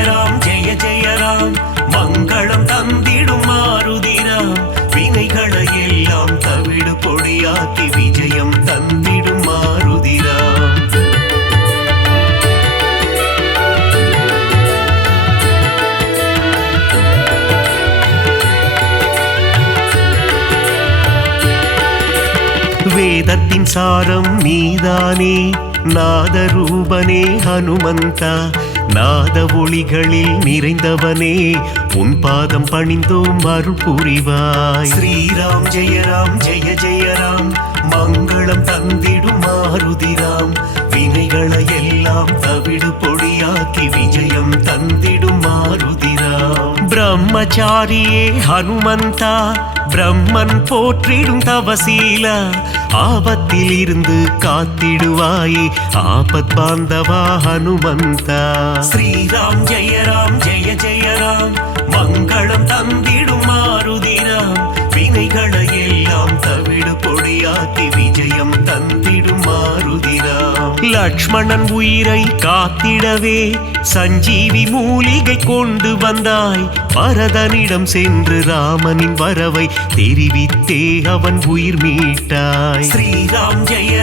ராம் மங்களம் தந்திடும் மாருதிராம் வினைகளை எல்லாம் தவிடு பொடியாக்கி விஜயம் தந்திடும் மாருதிராம் வேதத்தின் சாரம் நீதானே நாதரூபனே ஹனுமந்தா நாத ஒளிகளில் நிறைந்தவனே உன் பாதம் பணிந்தோம் அருள் புரிவாய். ஸ்ரீராம் ஜெய ஜெய ராம் மங்களம் தந்திடும் மாருதிராம் வினைகளை எல்லாம் தவிடு பொடியாக்கி விஜயம் தந்திடும் மாருதிராம். பிரம்மச்சாரியே ஹனுமந்தா பிரம்மன் போற்றிடும் தவசீலா ஆபத்தில் இருந்து காத்திடுவாயே ஆபத் பாந்தவா ஹனுமந்தா. ஸ்ரீராம் ஜெய ஜெய ராம் மங்களம் தந்திடும் மாருதிராம் வினைகளை எல்லாம் தவிடு பொடியாக்கி விஜயம் தந்திடும் மாருதிராம். லக்ஷ்மணன் உயிரை காத்திடவே சஞ்சீவி மூலிகை கொண்டு வந்தாய் பரதனிடம் சென்று ராமனின் வரவை தெரிவித்தே அவன் உயிர் மீட்டாய். ஸ்ரீராம் ஜெய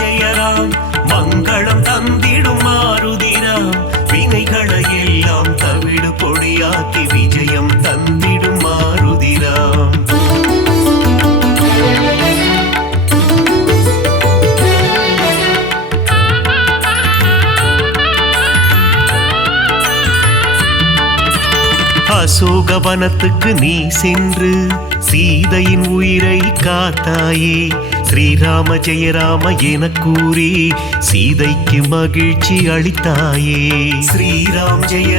ஜெய ராம் மங்களம் தந்திடும் மாருதிராம் வினைகளை எல்லாம் தவிடு பொடியாக்கி விஜயம் தந்திடும் மாருதிராம். அசோகவனத்துக்கு நீ சென்று சீதையின் உயிரை காத்தாயே ஸ்ரீராம ஜெய ராம என கூறி சீதைக்கு மகிழ்ச்சி அளித்தாயே. ஸ்ரீராம் ஜெய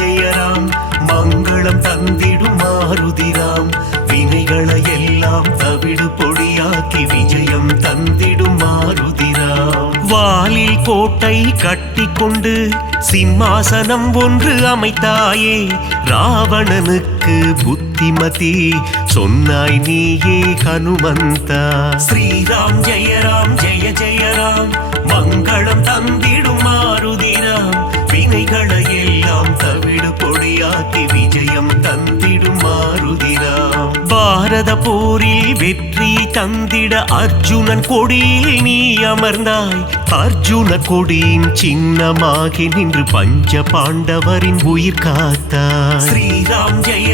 ஜெய ராம் மங்களம் தந்திடும் மாருதிராம் வினைகளை எல்லாம் தவிடு பொடியாக்கி விஜயம் தந்திடும் மாருதிராம். வாலில் கோட்டை கட்டி கொண்டு சிம்மாசனம் ஒன்று அமைத்தாயே ராவணனுக்கு புத்திமதி சொன்னாய் நீயே ஹனுமந்தா. ஸ்ரீராம் ஜெய ஜெய ராம் மங்களம் தந்திடும் மாருதிராம் வினைகளை எல்லாம் தவிடு பொடியாக்கி விஜயம் தந்திடும் மாருதிராம். பாரத போரில் வெற்றி தந்திட அர்ஜுனன் கொடியில் நீ அமர்ந்தாய் அர்ஜுன கொடியின் சின்னமாகி நின்று பஞ்ச பாண்டவரின் உயிர் காத்தாய். ஸ்ரீராம் ஜெய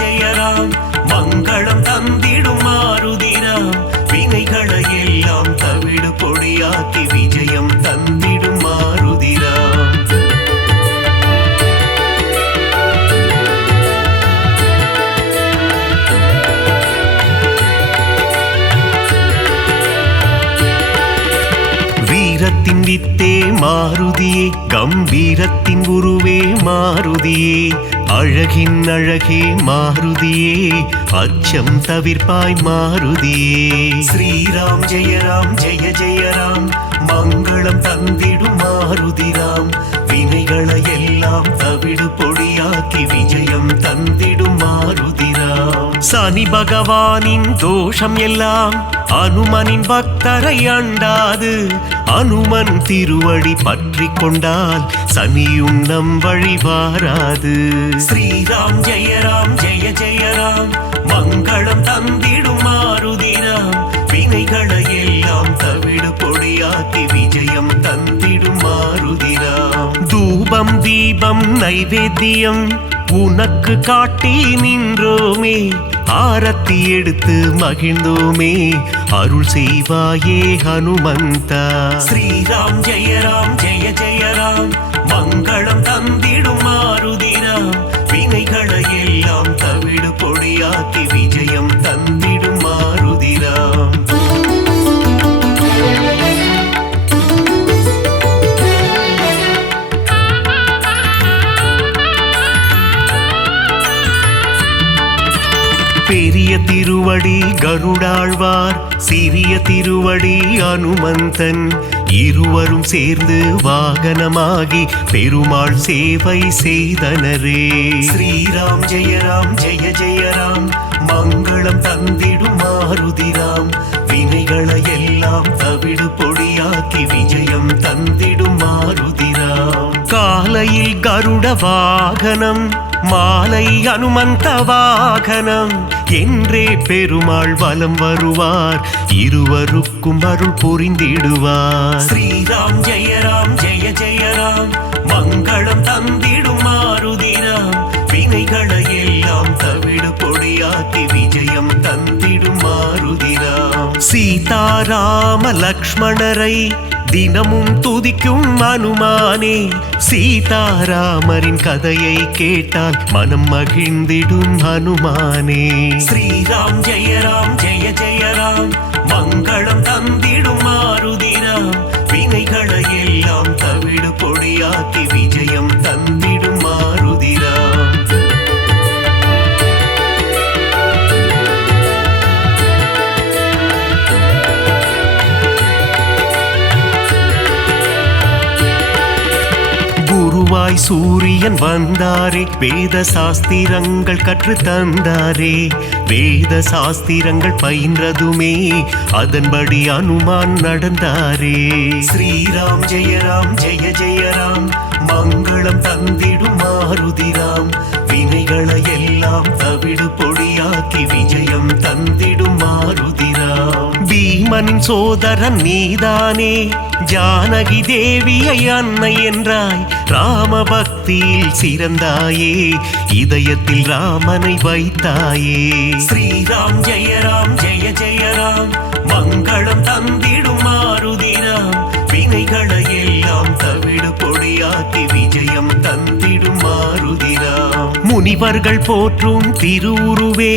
ஜெய ராம் மங்களம் தந்திடும் மாருதிராம் வினைகளை எல்லாம் தவிடு பொடியாக்கி விஜயம் தந்திடும் மாருதிராம். வீரத்தின் வித்தே மாருதியே கம்பீரத்தின் உருவே மாருதியே அழகின் அழகே மாருதியே அச்சம் தவிர்ப்பாய் மாருதியே. ஸ்ரீராம் ஜெய ஜெய ராம் மங்களம் தந்திடும் மாருதிராம் வினைகளை எல்லாம் தவிடு பொடியாக்கி விஜயம் தந்திடும் மாருதிராம். சனி பகவானின் தோஷம் எல்லாம் அனுமனின் பக்தரை அண்டாது அனுமன் திருவடி பற்றி கொண்டால் சனியும் நம் வழி வாராது. ஸ்ரீராம் ஜெய ஜெய ராம் மங்களம் தந்திடும் மாருதிராம் வினைகளை எல்லாம் தவிடு பொடியாக்கி விஜயம் தந்திடும் மாருதிராம். தூபம் தீபம் நைவேத்தியம் உனக்கு காட்டி நின்றோமே ஆரத்தி எடுத்து மகிழ்ந்தோமே அருள் செய்வாயே ஹனுமந்தா. ஸ்ரீராம் ஜெய ஜெய ராம் மங்களம் தந்திடும் மாருதிராம் வினைகளை எல்லாம் தவிடு பொடியாக்கி விஜயம் தந்திடும் மாருதிராம். பெரிய திருவடி கருடாழ்வார் சிறிய திருவடி அனுமந்தன் இருவரும் சேர்ந்து வாகனமாகி பெருமாள் சேவை செய்தனரே. ஸ்ரீராம் ஜெய ஜெய ராம் மங்களம் தந்திடும் மாருதிராம் வினைகளை எல்லாம் தவிடு பொடியாக்கி விஜயம் தந்திடும் மாருதிராம். காலையில் கருட வாகனம் மாலை அனுமந்த வாகனம் என்றே பெருமாள் வலம் வருவார் இருவருக்கும் அருள் புரிந்திடுவார். ஸ்ரீராம் ஜெய ஜெய ராம் மங்களம் தந்திடும் மாருதிராம் வினைகளை எல்லாம் தவிடு பொடியாக்கி விஜயம் தந்திடும் மாருதிராம். சீதாராம லக்ஷ்மணரை தினமும் துதிக்கும் அனுமானே, சீதாராமரின் கதையை கேட்டால் மனம் மகிழ்ந்திடும் ஹனுமானே. ஸ்ரீராம் ஜெய ராம் ஜெய ஜெய ராம், மங்களம் தந்திடும் மாருதிராம், வினைகளை எல்லாம் தவிடு பொடியாக்கி விஜயம் தந்திடும் மாருதிராம். குருவாய் சூரியன் வந்தாரே, வேத சாஸ்திரங்கள் கற்று தந்தாரே, வேத சாஸ்திரங்கள் பயின்றதுமே அதன்படி அனுமான் நடந்தாரே. ஸ்ரீராம் ஜெய ராம் ஜெய ஜெய ராம், மங்களம் தந்திடும் மாருதிராம், வினைகளை எல்லாம் தவிடு பொடியாக்கி விஜயம் தந்திடும் மாருதிராம். பீமனின் சோதரன் நீதானே, ஜானகி தேவியை அன்னை என்றாய், ராம பக்தியில் சிறந்தாயே, இதயத்தில் ராமனை வைத்தாயே. ஸ்ரீராம் ஜெய ராம் ஜெய ஜெய ராம், மங்களம் தந்திடும் மாருதிராம், வினைகளை எல்லாம் தவிடு பொடியாக்கி விஜயம் தந்திடும் மாருதிராம். முனிவர்கள் போற்றும் திருவுருவே,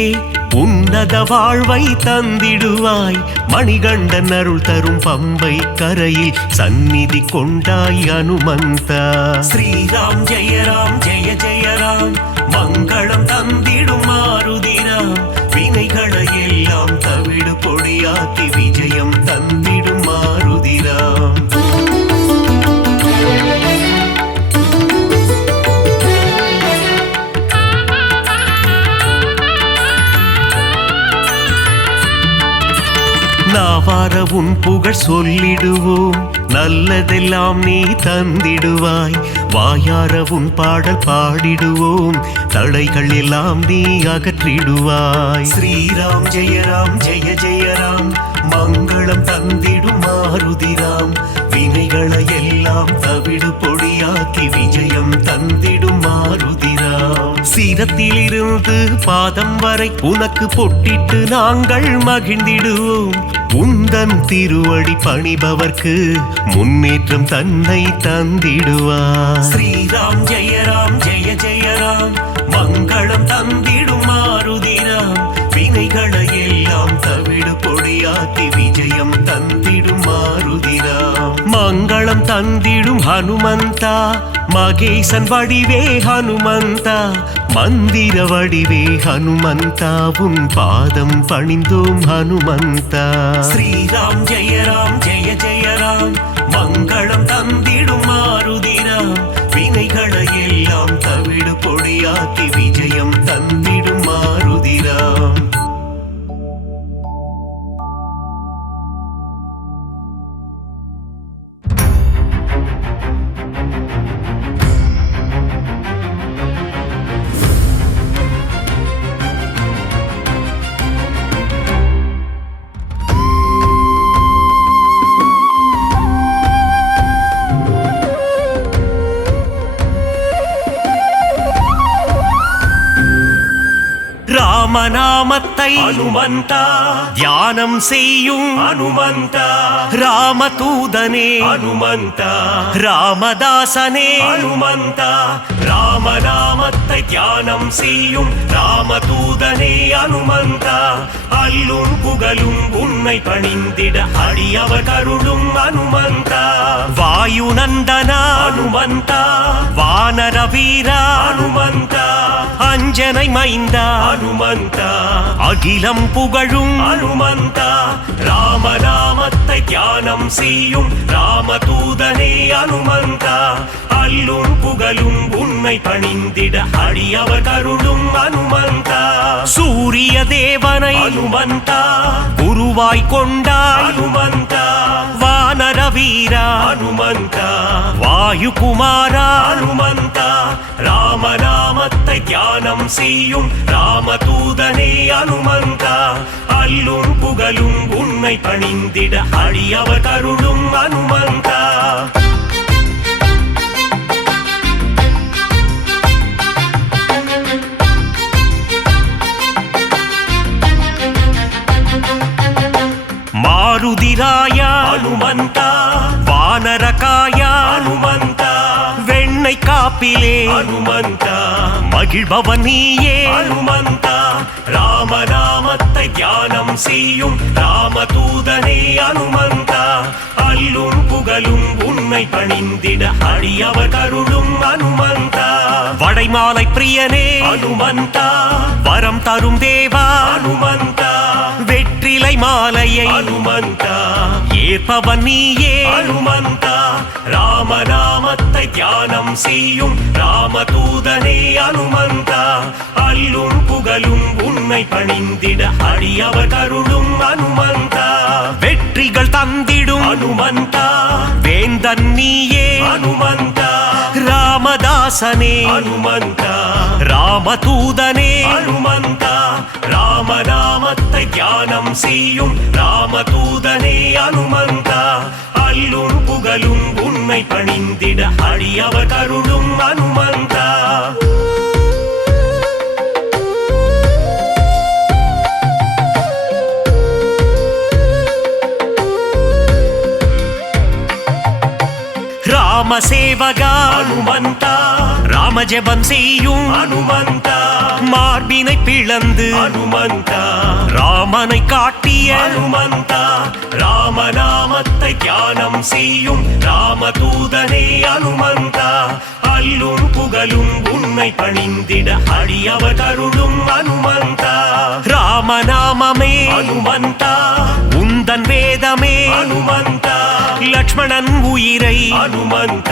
உன்னத வாழ்வை தந்திடுவாய், மணிகண்டன் அருள் தரும் பம்பை கரையில் சந்நிதி கொண்டாய் அனுமந்தா. ஸ்ரீராம் ஜெய ராம் ஜெய ஜெய ராம், மங்களம் தந்திடும் மாருதிராம், வினைகளை எல்லாம் தவிடு பொடியாக்கி விஜயம் தந்திடும் மாருதிராம். நாவார உன் புகழ் சொல்லிடுவோம், நல்லதெல்லாம் நீ தந்திடுவாய், வாயார உன் பாடல் பாடிடுவோம், தடைகள் எல்லாம் நீ அகற்றிடுவாய். ஸ்ரீராம் ஜெய ராம் ஜெய ஜெய ராம், மங்களம் தந்திடும் மாருதிராம், வினைகளை எல்லாம் தவிடு பொடியாக்கி விஜயம் தந்திடும் மாருதிராம். சிரத்திலிருந்து பாதம் வரை உனக்கு பொட்டிட்டு நாங்கள் மகிழ்ந்திடுவோம், உந்தன் திருவடி பணிபவர்க்கு முன்னேற்றம் தன்னை தந்திடுவார். ஸ்ரீராம் ஜெய ராம் ஜெய ஜெய ராம், மங்களம் தந்திடும் மாருதிராம், வினைகளை எல்லாம் தவிடு பொடியாக்கி விஜயம் தந்திடும் மாருதிராம். மங்களம் தந்திடும் ஹனுமந்தா, மகேசன் வடிவே ஹனுமந்தா, மந்திர வடிவே ஹனுமந்தா, உன் பாதம் பணிந்தோம் ஹனுமந்தா. ஸ்ரீராம் ஜெய ராம் ஜெய ஜெய ராம், மங்களம் தந்திடும் மாருதிராம், வினைகளை எல்லாம் தவிடு பொடியாக்கி விஜயம் தந்திடும் மாருதிராம். ராமநாமத்தை அனுமந்தா தியானம் செய்யும் அனுமந்தா, ராமதூதனே அனுமந்தா, ராமதாசனே அனுமந்தா, ராமநாமத்தை தியானம் செய்யும் ராமதூதனே அனுமந்தா, அல்லும் புகழும் உன்னை பணிந்திட அடியவர் கருளும் அனுமந்தா. வாயு நந்தனா அனுமந்தா, வானர வீரா அனுமந்தா, அஞ்சனை மைந்தா அனுமந்தா, அகிலம் புகழும் அனுமந்தா, ராமநாமத்தை தியானம் செய்யும் ராமதூதனே அனுமந்தா, அல்லும் புகழும் உன்னை பணிந்திட அடியவர் கருளும் அனுமந்தா. சூரிய தேவனை அனுமந்தா, குருவாய் கொண்டாய் அனுமந்தா, வானர வீரா அனுமந்தா, வாயு குமாரா அனுமந்தா, ராமநாமத்தை தியானம் செய்யும் ராமதூதனே அனுமந்தா, அல்லும் புகழும் உன்னை பணிந்திட அடியவர் கருளும் அனுமந்தா. மாருதிராய ஹனுமந்த வானரகாய ஹனுமந்த வெண்ணை காப்பிலே ஹனுமந்த மகிழ்பவன் நீயே ஹனுமந்த ராமநாமத்தை தியானம் செய்யும் ராமதூதனே ஹனுமந்த அல்லும் புகழும் உன்னை பணிந்திட அடியவர் கருளும் ஹனுமந்த வடைமாலை பிரியனே ஹனுமந்த வரம் தரும் தேவா ஹனுமந்த வெற்றிலை மாலையை ஹனுமந்த ஏற்பவன் நீயே ஹனுமந்த ராமநாமத்தை தியானம் செய்யும் ராமதூதனே ஹனுமந்த அல்லும் புகழும் உன்னை பணிந்திட அடியவர் கருளும் ஹனுமந்த வெற்றிகள் தந்திடும் ஹனுமந்த வேந்தன் நீயே ஹனுமந்த ராமதாசனே ஹனுமந்த ராமதூதனே ஹனுமந்த ராமநாமத்தை தியானம் செய்யும் ராமதூதனே ஹனுமந்த அல்லும் புகழும் உன்னை பணிந்திட அடியவர் கருளும் ஹனுமந்த ராமசேவகா ஹனுமந்த ராமஜபம் செய்யும் ஹனுமந்த மார்பினை பிளந்து ஹனுமந்த ராமனை காட்டிய ஹனுமந்த ராமநாமத்தை தியானம் செய்யும் ராமதூதனே ஹனுமந்த அல்லும் புகழும் உன்னை பணிந்திட அடியவர் கருளும் ஹனுமந்த ராமநாமமே ஹனுமந்த உந்தன் வேதமே ஹனுமந்த லக்ஷ்மணன் உயிரை ஹனுமந்த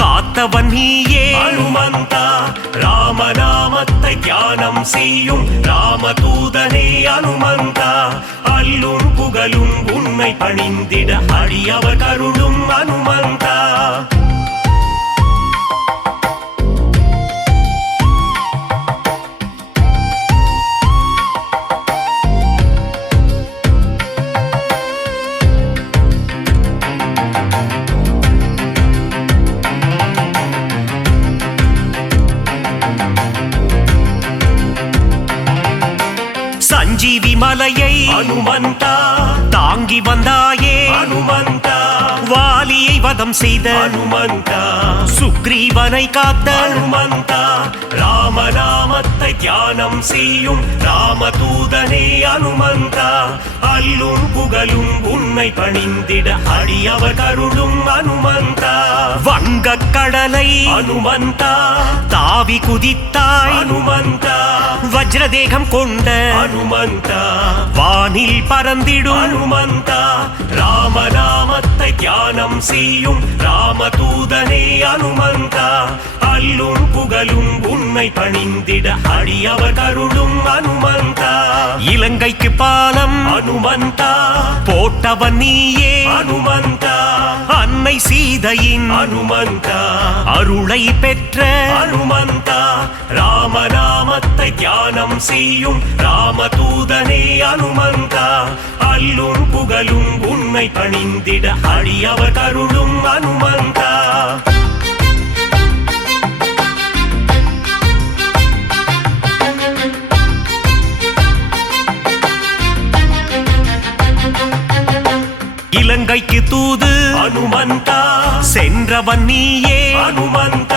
காத்தவன் நீயே ஹனுமந்த ராமநாமத்தை தியானம் செய்யும் ராமதூதனே ஹனுமந்த அல்லும் புகழும் உன்னை பணிந்திட அடியவர் கருளும் ஹனுமந்த சஞ்சீவி மலையை ஹனுமந்த தாங்கி வந்தாயே ஹனுமந்த வாலியை வதம் செய்த ஹனுமந்த சுக்ரீவனை காத்த ஹனுமந்த ராமநாமத்தை தியானம் செய்யும் ராமதூதனே ஹனுமந்த அல்லும் புகழும் உன்னை பணிந்திட அடியவர் கருளும் ஹனுமந்த வங்கக் கடலை ஹனுமந்த தாவி குதித்தாய் ஹனுமந்த வஜ்ரதேகம் கொண்ட ஹனுமந்த வானில் பறந்திடும் ஹனுமந்த ராமநாமத்தை தியானம் செய்யும் ராமதூதனே ஹனுமந்த அல்லும் புகழும் உன்னை பணிந்திட அடியவர் கருளும் ஹனுமந்த இலங்கைக்கு பாலம் ஹனுமந்த போட்டவன் நீயே ஹனுமந்த அன்னை சீதையின் ஹனுமந்த அருளை பெற்ற ஹனுமந்த ராமநாமத்தை தியானம் செய்யும் ராமதூதனே ஹனுமந்த அல்லும் புகழும் உன்னை பணிந்திட அடியவர் கருளும் ஹனுமந்த இலங்கைக்கு தூது ஹனுமந்த சென்றவன் நீயே ஹனுமந்த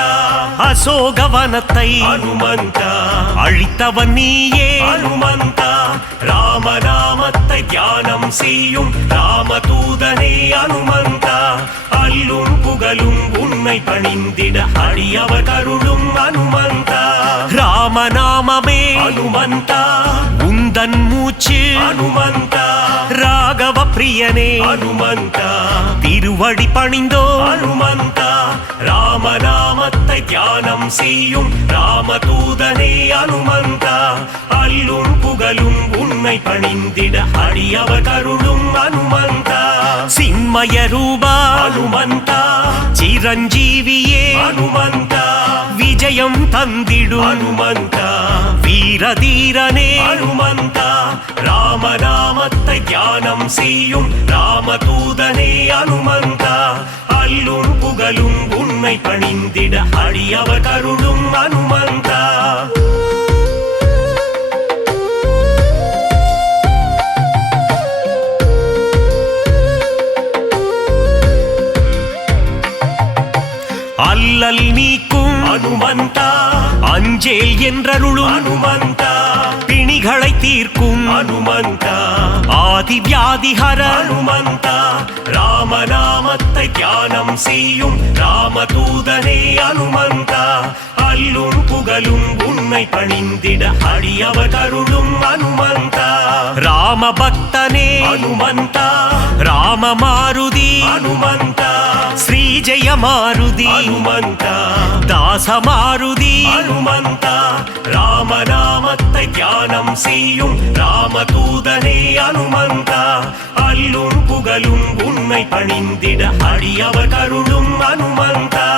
அசோகவனத்தை ஹனுமந்த அழித்தவன் நீயே ஹனுமந்த ராமநாமத்தை தியானம் செய்யும் ராமதூதனே ஹனுமந்த அல்லும் புகழும் உன்னை பணிந்திட அடியவர் கருளும் ஹனுமந்த ராமநாமமே ஹனுமந்த உந்தன் மூச்சு ஹனுமந்த ராகவ பிரியனே ஹனுமந்த திருவடி பணிந்தோ ஹனுமந்த ராமநாமத்தை தியானம் செய்யும் ராமதூதனே ஹனுமந்த அல்லும் புகழும் உன்னை பணிந்திட அடியவர் கருளும் ஹனுமந்த சின்மய ரூபா ஹனுமந்த சிரஞ்சீவியே ஹனுமந்த விஜயம் தந்திடும் ஹனுமந்த வீரதீரனே ஹனுமந்த ராமநாமத்தை தியானம் செய்யும் ராமதூதனே ஹனுமந்த அல்லும் புகழும் உன்னை பணிந்திட அடியவர் கருளும் ஹனுமந்த அல்லல் நீக்கும் அனுமந்தா அஞ்சேல் என்றருளும் அனுமந்தா பிணிகளை தீர்க்கும் அனுமந்தா ஆதி வியாதிஹர அனுமந்தா ராமநாமத்தை தியானம் செய்யும் ராமதூதனே அனுமந்தா அல்லும் புகழும் உன்னை பணிந்திட அடியவர் கருளும் அனுமந்தா ராம பக்தனே அனுமந்தா ராம மாருதி அனுமந்தா ஸ்ரீ ஜெய மாருதி அனுமந்தா தாச மாருதி அனுமந்தா ராமநாமத்தை தியானம் செய்யும் ராமதூதனே அனுமந்தா அல்லும் புகழும் உன்னை பணிந்திட அடியவர் கருளும் அனுமந்தா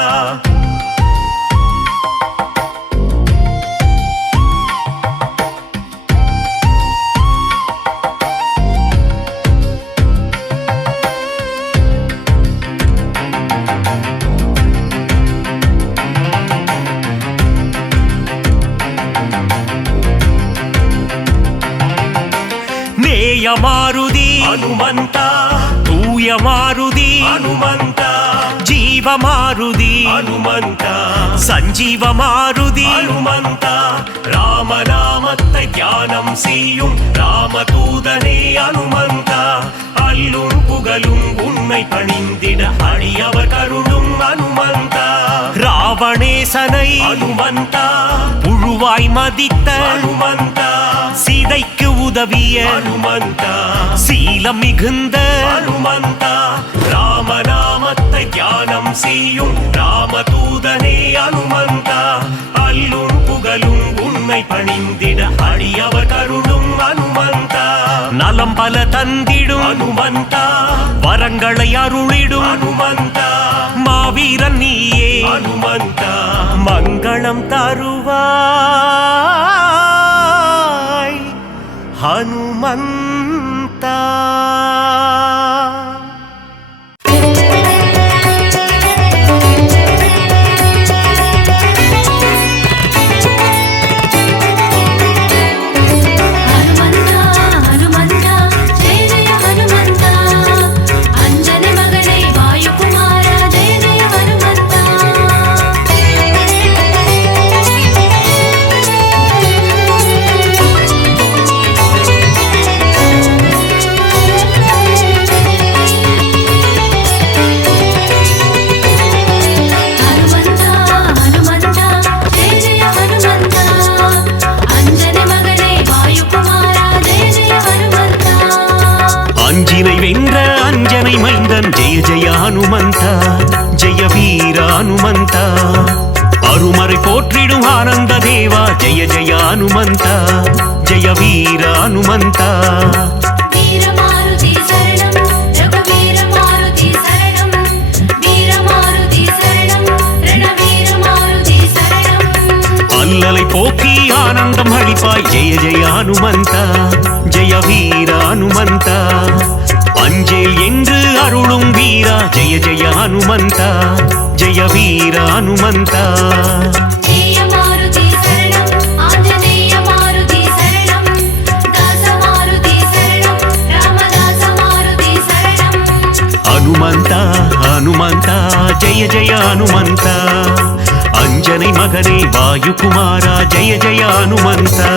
மாருதி அனுமந்தா தூய மாருதி அனுமந்தா ஜீவ மாருதி அனுமந்தா சஞ்சீவ மாருதி அனுமந்தா ராமநாமத்தை தியானம் செய்யும் ராமதூதனே அனுமந்தா அல்லும் புகழும் உன்னை பணிந்திட அடியவர் கருளும் அனுமந்தா ராவணேசனை அனுமந்தா புழுவாய் மதித்த அனுமந்தா சீதைக்கு உதவிய அனுமந்தா சீலம் மிகுந்த அனுமந்தா ராமநாமத்தை தியானம் செய்யும் ராமதூதனே அனுமந்தா அல்லும் புகழும் உன்னை பணிந்திட அடியவர் கருளும் அனுமந்தா நலம் பல தந்திடும் அனுமந்தா வரங்களை அருளிடும் அனுமந்தா மாவீரன் நீயே அனுமந்தா மங்களம் தருவாய் ஹனுமந்தா ஜெய ஜெய ஹனுமந்தா ஜெய வீர ஹனுமந்தா அருமறை போற்றிடும் ஆனந்த தேவா ஜெய ஜெய ஹனுமந்தா ஜெய வீர ஹனுமந்தா அல்லலை போக்கி ஆனந்தம் அளிப்பாய் ஜெய ஜெய ஹனுமந்தா ஜெய வீர ஹனுமந்தா அஞ்சேல் என்று அருளும் வீரா ஜெய ஜெய ஹனுமந்தா ஜெய வீர ஹனுமந்தா ஹனுமந்தா ஹனுமந்தா ஜெய ஜெய ஹனுமந்தா அஞ்சனை மகனே வாயுகுமாரா ஜெய ஜெய ஹனுமந்தா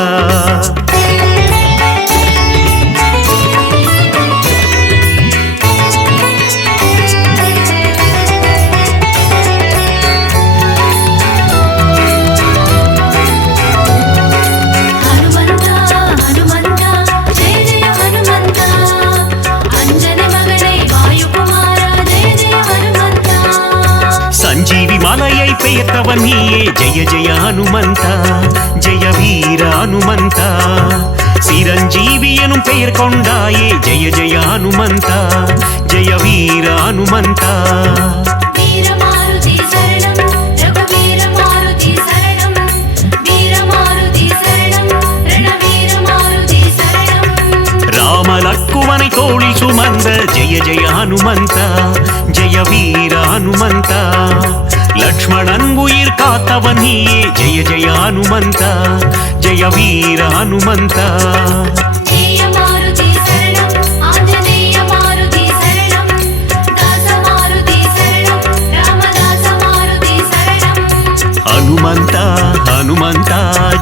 சஞ்சீவி மலையை பெயர்த்தவன் நீயே ஜெய ஜெய ஹனுமந்தா ஜெய வீர ஹனுமந்தா சிரஞ்சீவி எனும் பெயர் கொண்டாயே ஜெய ஜெய ஹனுமந்தா ஜெய வீர ஹனுமந்தா ராமலக்குவனை தோளில் சுமந்த ஜெய ஜெய ஹனுமந்தா ஜெய வீர ஹனுமந்தா லக்ஷ்மணன் உயிர் காத்தவன் நீயே ஜெய ஜெய ஹனுமந்தா ஜெய வீர ஹனுமந்தா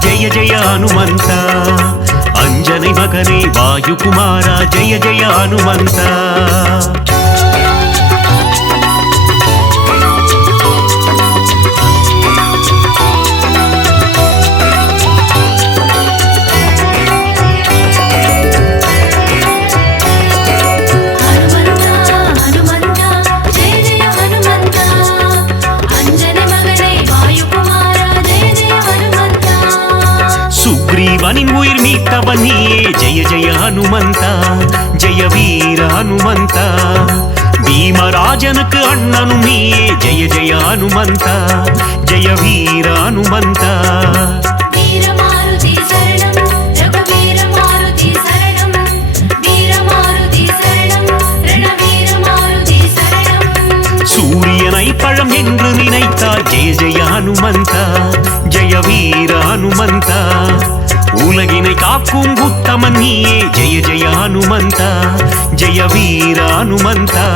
ಜಯ ಜಯ ಹನುಮಂತ ಅಂಜನೆ ಮಗನೇ ವಾಯುಕುಮಾರ ಜಯ ಜಯ ಹನುಮಂತ சுக்ரீவனின் உயிர் மீட்டவன் நீயே ஜெய ஜெய ஹனுமந்தா ஜெய வீர ஹனுமந்தா பீமராஜனுக்கு அண்ணனும் நீயே ஜெய ஜெய ஹனுமந்தா ஜெய வீர ஹனுமந்தா சூரியனை பழம் என்று நினைத்தாய் ஜெய ஜெய ஹனுமந்தா ஜெய வீர ஹனுமந்தா உலகினை காக்கும் உத்தமன் நீயே ஜெய ஜெய ஹனுமந்தா ஜெய வீர ஹனுமந்தா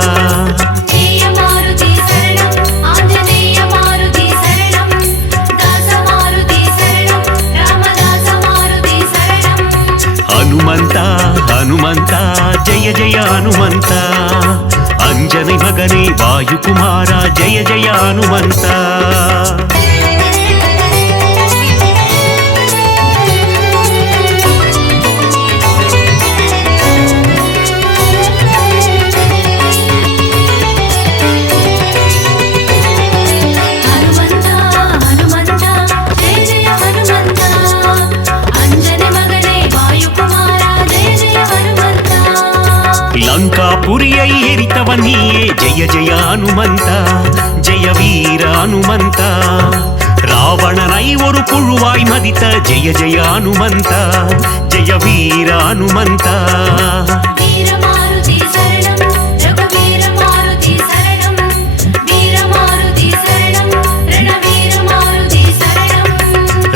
ஹனுமந்தா ஹனுமந்தா ஜெய ஜெய ஹனுமந்தா ಅಂಜನೆ ಮಗನೇ ವಾಯುಕುಮಾರ ಜಯ ಜಯ ಹನುಮಂತ லங்காபுரியை எரித்தவன் நீயே ஜெய ஜெய ஹனுமந்தா ஜெய வீர ஹனுமந்தா ராவணனை ஒரு புழுவாய் மதித்த ஜெய ஜெய ஹனுமந்தா ஜெய வீர ஹனுமந்தா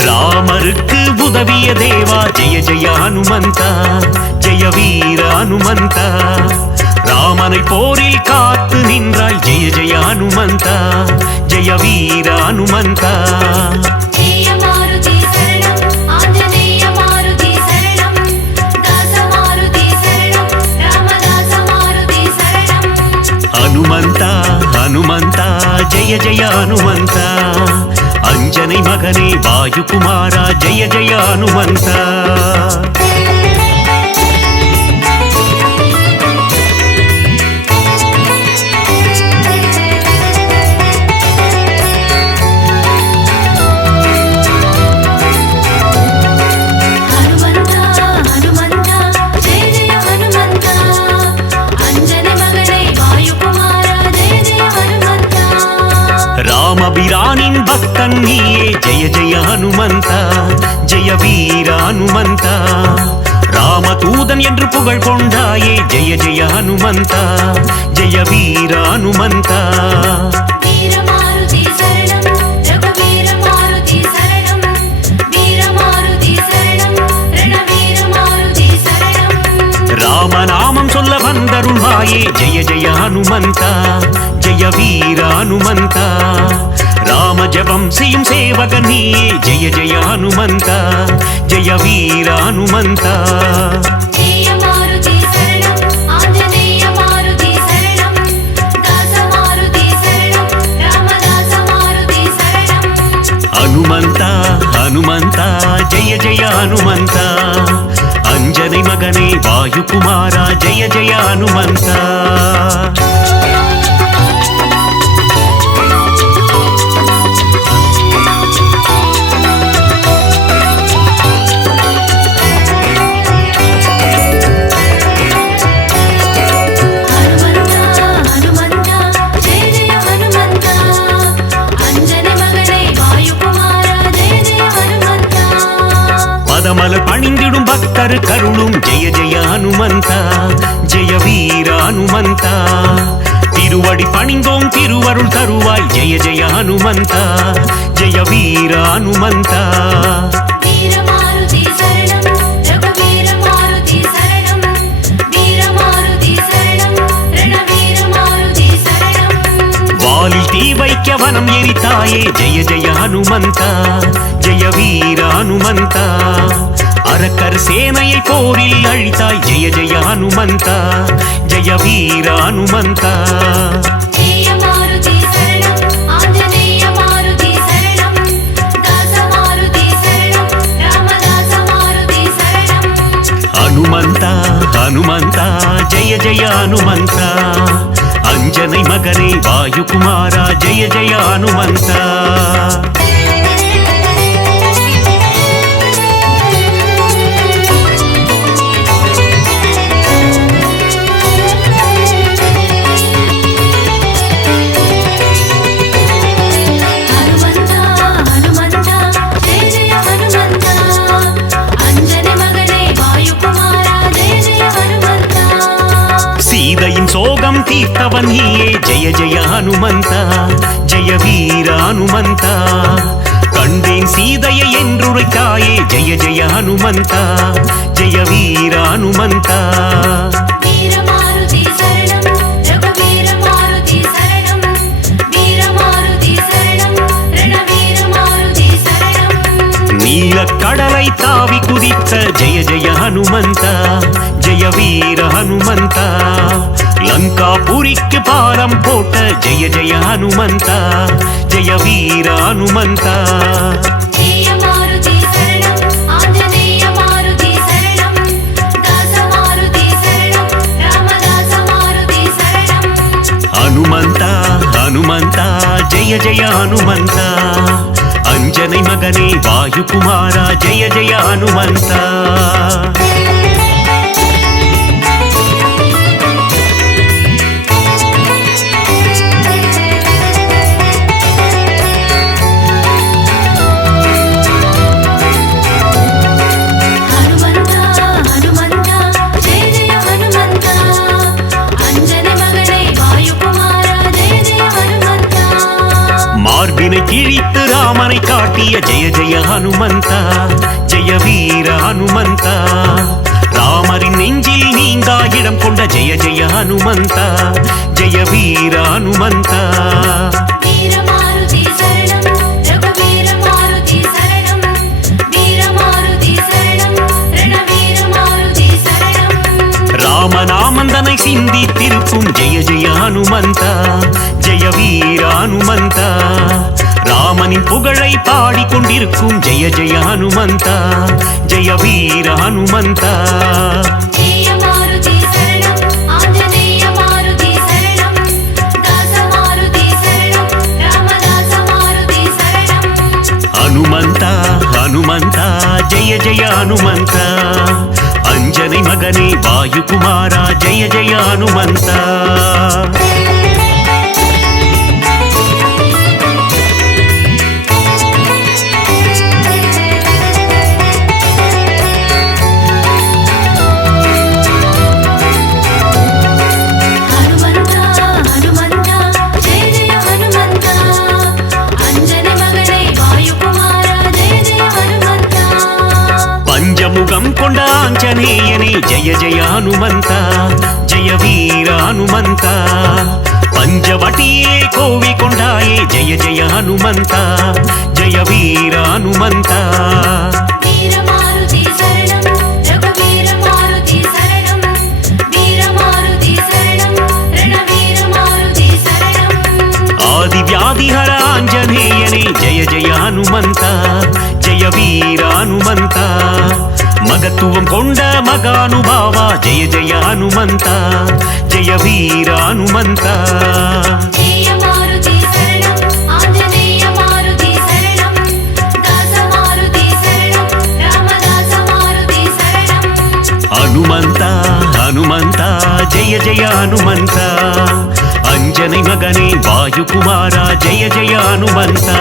ராமருக்கு உதவிய தேவா ஜெய ஜெய ஹனுமந்தா ஜெய வீர ஹனுமந்தா ராமனை போரில் காத்து நின்றாய் ஜெய ஜெய ஹனுமந்தா ஜெய வீர ஹனுமந்தா ஹனுமந்தா ஹனுமந்தா ஜெய ஜெய ஹனுமந்தா ಅಂಜನೆ ಮಗನೇ ವಾಯುಕುಮಾರ ಜಯ ಜಯ ಹನುಮಂತ ராமபிரானின் பக்தன் நீயே ஜெய ஜெய ஹனுமந்தா ஜெய வீர ஹனுமந்தா ராமதூதன் என்று புகழ் கொண்டாயே ஜெய ஜெய ஹனுமந்தா ஜெய வீர ஹனுமந்தா ராமநாமம் சொல்ல வந்தருள்வாயே ஜெய ஜெய ஹனுமந்தா ஜெய வீர ஹனுமந்தா ராம ஜபம் செய்யும் சேவகன் நீயே ஜெய ஜெய ஹனுமந்தா ஜெய வீர ஹனுமந்தா ಹನುಮಂತ ಹನುಮಂತ ಜಯ ಜಯ ಹನುಮಂತ ಅಂಜನೆ ಮಗನೇ ವಾಯುಕುಮಾರ ಜಯ ಜಯ ಹನುಮಂತ பதமலர் பணிந்திடும் பக்தர் கருளும் ஜெய ஜெய ஹனுமந்தா ஜெய வீர ஹனுமந்தா திருவடி பணிந்தோம் திருவருள் தருவாய் ஜெய ஜெய ஹனுமந்தா ஜெய வீர ஹனுமந்தா வாலில் தீ வைக்க வனம் எரித்தாயே ஜெய ஜெய ஹனுமந்தா ஜெய வீர ஹனுமந்தா அரக்கர் சேனையை போரில் அழித்தாய் ஜெய ஜெய ஹனுமந்தா ஜெய வீர ஹனுமந்தா ஜெய மாருதி சரணம் ஆஞ்சநேய மாருதி சரணம் தாச மாருதி சரணம் ராமதாச மாருதி சரணம் ஹனுமந்தா ஹனுமந்தா ஜெய ஜெய ஹனுமந்தா அஞ்சனை மகனே வாயுகுமாரா ஜெய ஜெய ஹனுமந்தா சோகம் தீர்த்தவன் நீயே ஜெய ஜெய ஹனுமந்தா ஜெய வீர ஹனுமந்தா கண்டேன் சீதையை என்றுரைத்தாயே ஜெய ஜெய ஹனுமந்தா ஜெய வீர ஹனுமந்தா வீர மாருதி சரணம் ரகுவீர மாருதி சரணம் வீர மாருதி சரணம் ரணவீர மாருதி சரணம் நீல கடலை தாவி குதித்த ஜெய ஜெய ஹனுமந்தா ஜெய வீர ஹனுமந்தா லங்காபுரிக்கு பாரம் போட்ட ஜெய ஜெய ஹனுமந்தா ஜெய வீர ஹனுமந்தா ஜெய மாருதி சரணம் ஆஞ்சநேய மாருதி சரணம் தாச மாருதி சரணம் ராமதாச மாருதி சரணம் ஹனுமந்தா ஹனுமந்தா ஜெய ஜெய ஹனுமந்தா அஞ்சனை மகனே வாயுகுமாரா ஜெய ஜெய ஹனுமந்தா மார்பினை கிழித்து ராமனை காட்டிய ஜெய ஜெய ஹனுமந்தா ஜெய வீர ஹனுமந்தா ராமரின் நெஞ்சில் நீங்கா இடம் கொண்ட ஜெய ஜெய ஹனுமந்தா ஜெய வீர ஹனுமந்தா வீர மாருதி சரணம் ரகுவீர மாருதி சரணம் வீர மாருதி சரணம் ரணவீர மாருதி சரணம் ராமநாமந்தனை சிந்தித்திருக்கும் ஜெய ஜெய ஹனுமந்தா ஜெய வீர ஹனுமந்தா ராமனின் புகழை பாடிக்கொண்டிருக்கும் ஜெய ஜெய ஹனுமந்தா ஜெய வீர ஹனுமந்தா ஜெய மாருதி சரணம் ஆஞ்சநேய மாருதி சரணம் தாச மாருதி சரணம் ராமதாச மாருதி சரணம் ஹனுமந்தா ஹனுமந்தா ஜெய ஜெய ஹனுமந்தா அஞ்சனை மகனே வாயுகுமாரா ஜெய ஜெய ஹனுமந்தா பஞ்சமுகம் கொண்ட ஆஞ்சநேயனே ஜெய ஜெய ஹனுமந்தா ஜெய வீர ஹனுமந்தா பஞ்சவட்டியே கோவி கொண்டாயே ஜெய ஜெய ஹனுமந்தா ஜெய வீர ஹனுமந்தா வீர மாருதி சரணம் ரகுவீர மாருதி சரணம் வீர மாருதி சரணம் ரணவீர மாருதி சரணம் ஆதி வியாதிஹர ஆஞ்சநேயனே ஜெய ஜெய ஹனுமந்தா ஜெய வீர ஹனுமந்தா மகத்துவம் கொண்ட மகானுபாவா ஜெய ஜெய ஹனுமந்தா ஜெய வீர ஹனுமந்தா ஜெய மாருதி சரணம் ஆஞ்சநேய மாருதி சரணம் தாச மாருதி சரணம் ராமதாச மாருதி சரணம் ஹனுமந்தா ஹனுமந்தா ஜெய ஜெய ஹனுமந்தா அஞ்சனை மகனே வாயுகுமாரா ஜெய ஜெய ஹனுமந்தா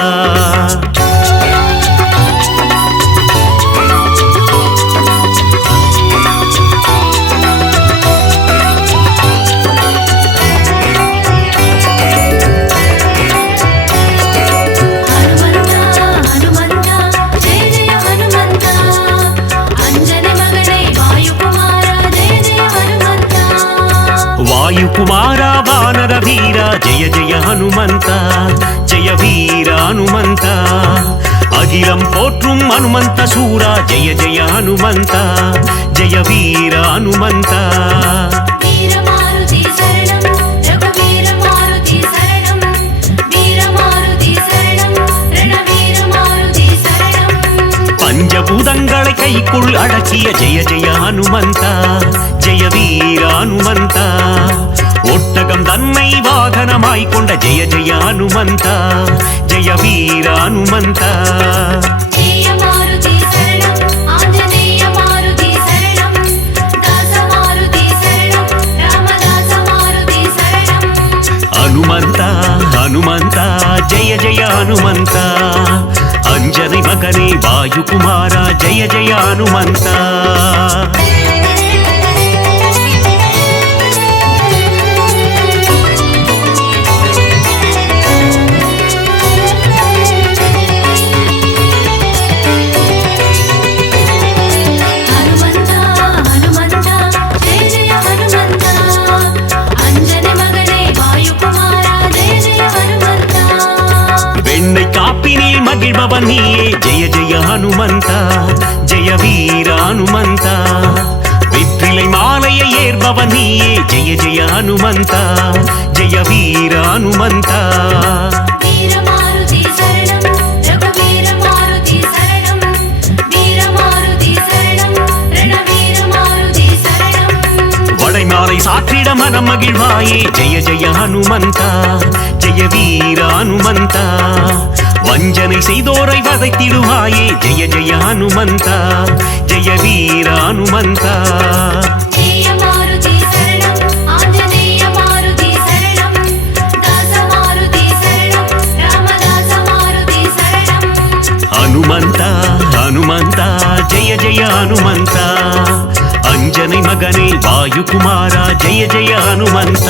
வாயுகுமாரா வானர ರಣವೀರ ಜಯ ಜಯ ಹನುಮಂತ ಜಯ ವೀರ ಹನುಮಂತ அகிலம் போற்றும் அனுமந்த சூரா ஜெய ஜெய ஹனுமந்த ஜெய வீர ஹனுமந்த வீர மாருதி சரணம் ரகுவீர மாருதி சரணம் வீர மாருதி சரணம் ரணவீர மாருதி சரணம் பஞ்சபூதங்களை கைக்குள் அடக்கிய ஜெய ஜெய ஹனுமந்த ஜெய வீர ஹனுமந்த ஒட்டகம் தன்னை வாகனமாய் கொண்ட ஜெய ஜெய ஹனுமந்த ஜெய வீர ஹனுமந்த ஜெய மாருதி சரணம் ஆஞ்சநேய மாருதி சரணம் தாச மாருதி சரணம் ராமதாச மாருதி சரணம் ஹனுமந்த ஹனுமந்த ஜெய ஜெய ஹனுமந்த அஞ்சனை மகனே வாயுகுமார ஜெய ஜெய ஹனுமந்த மகிழ்பவன் நீயே ஜெய ஜெய ஹனுமந்த ஜெய வீர ஹனுமந்த வெற்றிலை மாலையை ஏற்பவன் நீயே ஜெய ஜெய ஹனுமந்த ஜெய வீர ஹனுமந்த வீர மாருதி சரணம் ரகுவீர மாருதி சரணம் வீர மாருதி சரணம் ரணவீர மாருதி சரணம் வடைமாலை சாற்றிட மனம் மகிழ்வாயே ஜெய ஜெய ஹனுமந்த ஜெய வீர ஹனுமந்த வஞ்சனை செய்தோரை வதைத்திடுவாயே ஜெய ஜெய ஹனுமந்த ஜெய வீர ஹனுமந்த ஜெய மாருதி சரணம் ஆஞ்சநேய மாருதி சரணம் தாச மாருதி சரணம் ராமதாச மாருதி சரணம் ஹனுமந்த ஹனுமந்த ஜெய ஜெய ஹனுமந்த அஞ்சனை மகனே வாயுகுமார ஜெய ஜெய ஹனுமந்த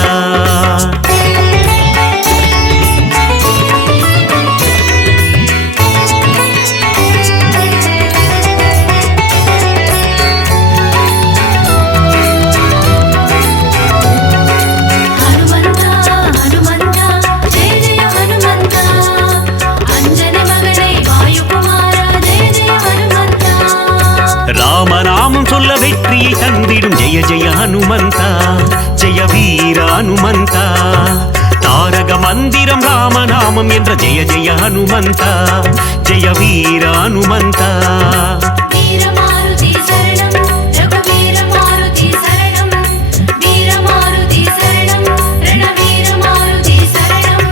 ராமநாமம் சொல்ல வெற்றியை தந்திடும் ஜெய ஜெய ஹனுமந்த ஜெய வீர ஹனுமந்த தாரக மந்திரம் ராமநாமம் என்ற ஜெய ஜெய ஹனுமந்த ஜெய வீர ஹனுமந்த வீர மாருதி சரணம் ரகுவீர மாருதி சரணம் வீர மாருதி சரணம் ரணவீர மாருதி சரணம்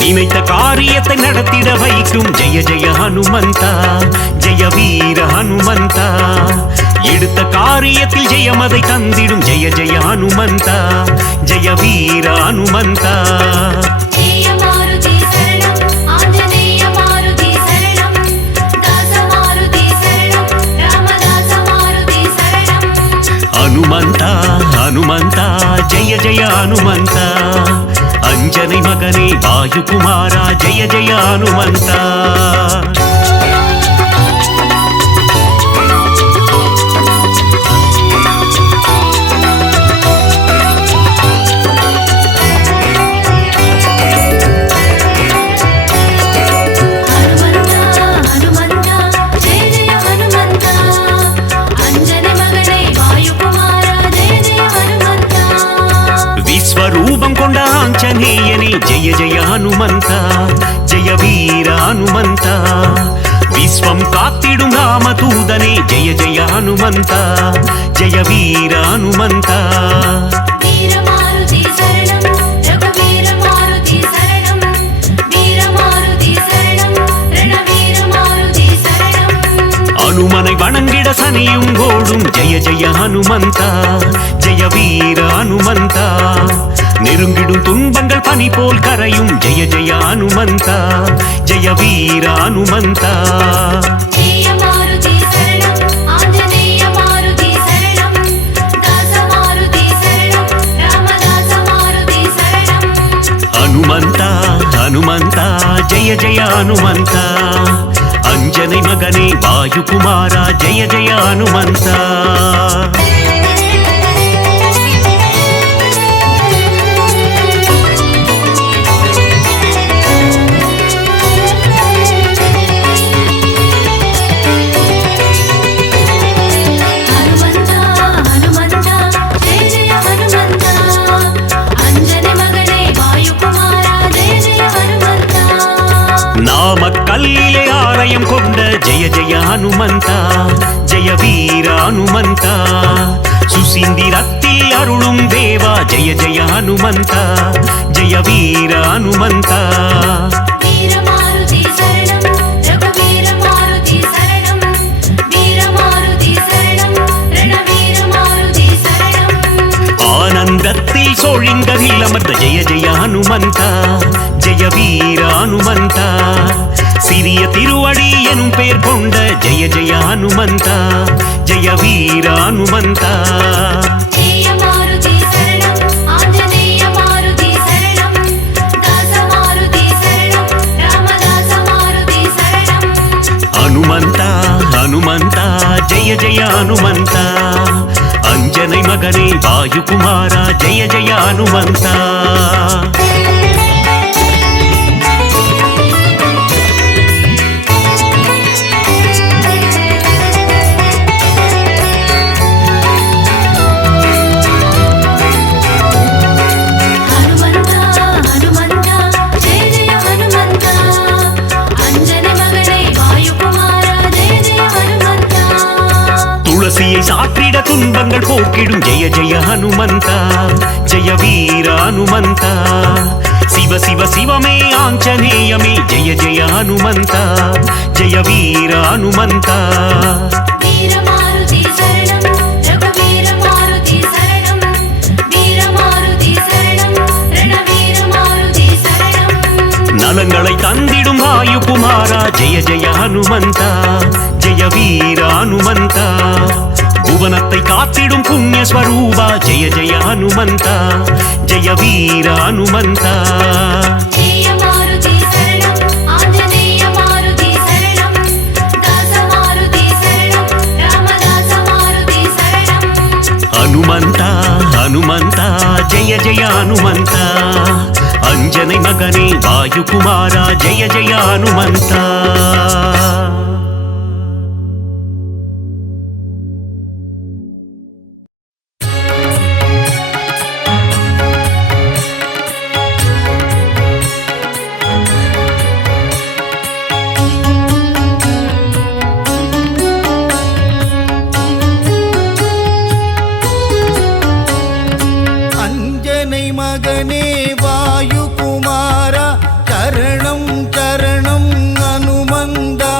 நினைத்த காரியத்தை நடத்திட வைக்கும் ஜெய ஜெய ஹனுமந்த ஜெய வீர ஹனுமந்த எடுத்த காரியத்தில் ஜெயமதை தந்திடும் ஜெய ஜெய ஹனுமந்த ஜெய வீர ஹனுமந்த ஜெய மாருதி சரணம் ஆஞ்சநேய மாருதி சரணம் தாச மாருதி சரணம் ராமதாச மாருதி சரணம் ஹனுமந்த ஹனுமந்த ஜெய ஜெய ஹனுமந்த அஞ்சனை மகனே வாயுகுமார ஜெய ஜெய ஹனுமந்த விஸ்வரூபம் கொண்ட ஆஞ்சநேயனே ஜெய ஜெய ஹனுமந்த ஜெய வீர ஹனுமந்த விஸ்வம் காத்திடும் ராமதூதனே ஜெய ஜெய ஹனுமந்த ஜெய வீர ஹனுமந்த வீர மாருதி சரணம் ரகுவீர மாருதி சரணம் வீர மாருதி சரணம் ரணவீர மாருதி சரணம் அனுமனை வணங்கிட சனியும் கோடும் ஜெய ஜெய ஹனுமந்த ஜெய வீர ஹனுமந்த நெருங்கிடும் துன்பங்கள் பனி போல் கரையும் ஜெய ஜெய ஹனுமந்த ஜெய வீர ஹனுமந்த ஜெய மாருதி சரணம் ஆஞ்சநேய மாருதி சரணம் தாச மாருதி சரணம் ராமதாச மாருதி சரணம் ஹனுமந்த ஹனுமந்த ஜெய ஜெய ஹனுமந்த அஞ்சனை மகனே வாயுகுமார ஜெய ஜெய ஹனுமந்த ஆலயம் கொண்ட ஜெய ஜெய ஹனுமந்தா ஜெய வீர ஹனுமந்தா சுசீந்திரத்தில் அருளும் தேவா ஜெய ஜெய ஹனுமந்தா ஜெய வீர ஹனுமந்தா வீரமாருதி சரணம் ரகுவீர மாருதி சரணம் வீரமாருதி சரணம் ரணவீர மாருதி சரணம் ஆனந்தத்தில் சோழிங்கரில் அமர்ந்த ஜெய ஜெய ஹனுமந்தா ஜெய வீர ஹனுமந்தா சிறிய திருவடி எனும் பெயர் கொண்ட ஜெய ஜெய ஹனுமந்தா ஜெய வீர ஹனுமந்தா ஜெய மாருதி சரணம் ஆஞ்சநேய மாருதி சரணம் தாச மாருதி சரணம் ராமதாச மாருதி சரணம் ஹனுமந்தா ஹனுமந்தா ஜெய ஜெய ஹனுமந்தா அஞ்சனை மகனே வாயுகுமாரா ஜெய ஜெய ஹனுமந்தா ஹனுமந்தா ஹனுமந்தா ஜெய ஜெய ஹனுமந்தா அஞ்சனை மகனே வாயுகுமாரா ஜெய ஜெய ஹனுமந்தா துளசியை சாற்றிட துன்பங்கள் போக்கிடும் ஜெய ஜெய ஹனுமந்தா ஜெய வீர ஹனுமந்தா சிவ சிவ சிவமே ஆஞ்சநேயமே ஜெய ஜெய ஹனுமந்தா ஜெய வீர ஹனுமந்தா வீரமாருதி சரணம் ரகுவீர மாருதி சரணம் வீரமாருதி சரணம் ரணவீர மாருதி சரணம் நலங்களை தந்திடும் வாயுகுமாரா ஜெய ஜெய ஹனுமந்தா ஜெய வீர ஹனுமந்தா புவனத்தை காத்திடும் புண்ணிய ஸ்வரூபா ஜெய ஜெய ஹனுமந்தா ஜெய வீர ஹனுமந்தா ஜெய மாருதி சரணம் ஆஞ்சநேய மாருதி சரணம் தாச மாருதி சரணம் ராமதாச மாருதி சரணம் ஹனுமந்தா ஹனுமந்தா ஜெய ஜெய ஹனுமந்தா அஞ்சனை மகனே வாயுகுமாரா ஜெய ஜெய ஹனுமந்தா அஞ்சனை மகனே வாயுகுமாரா சரணம் சரணம் அனுமந்தா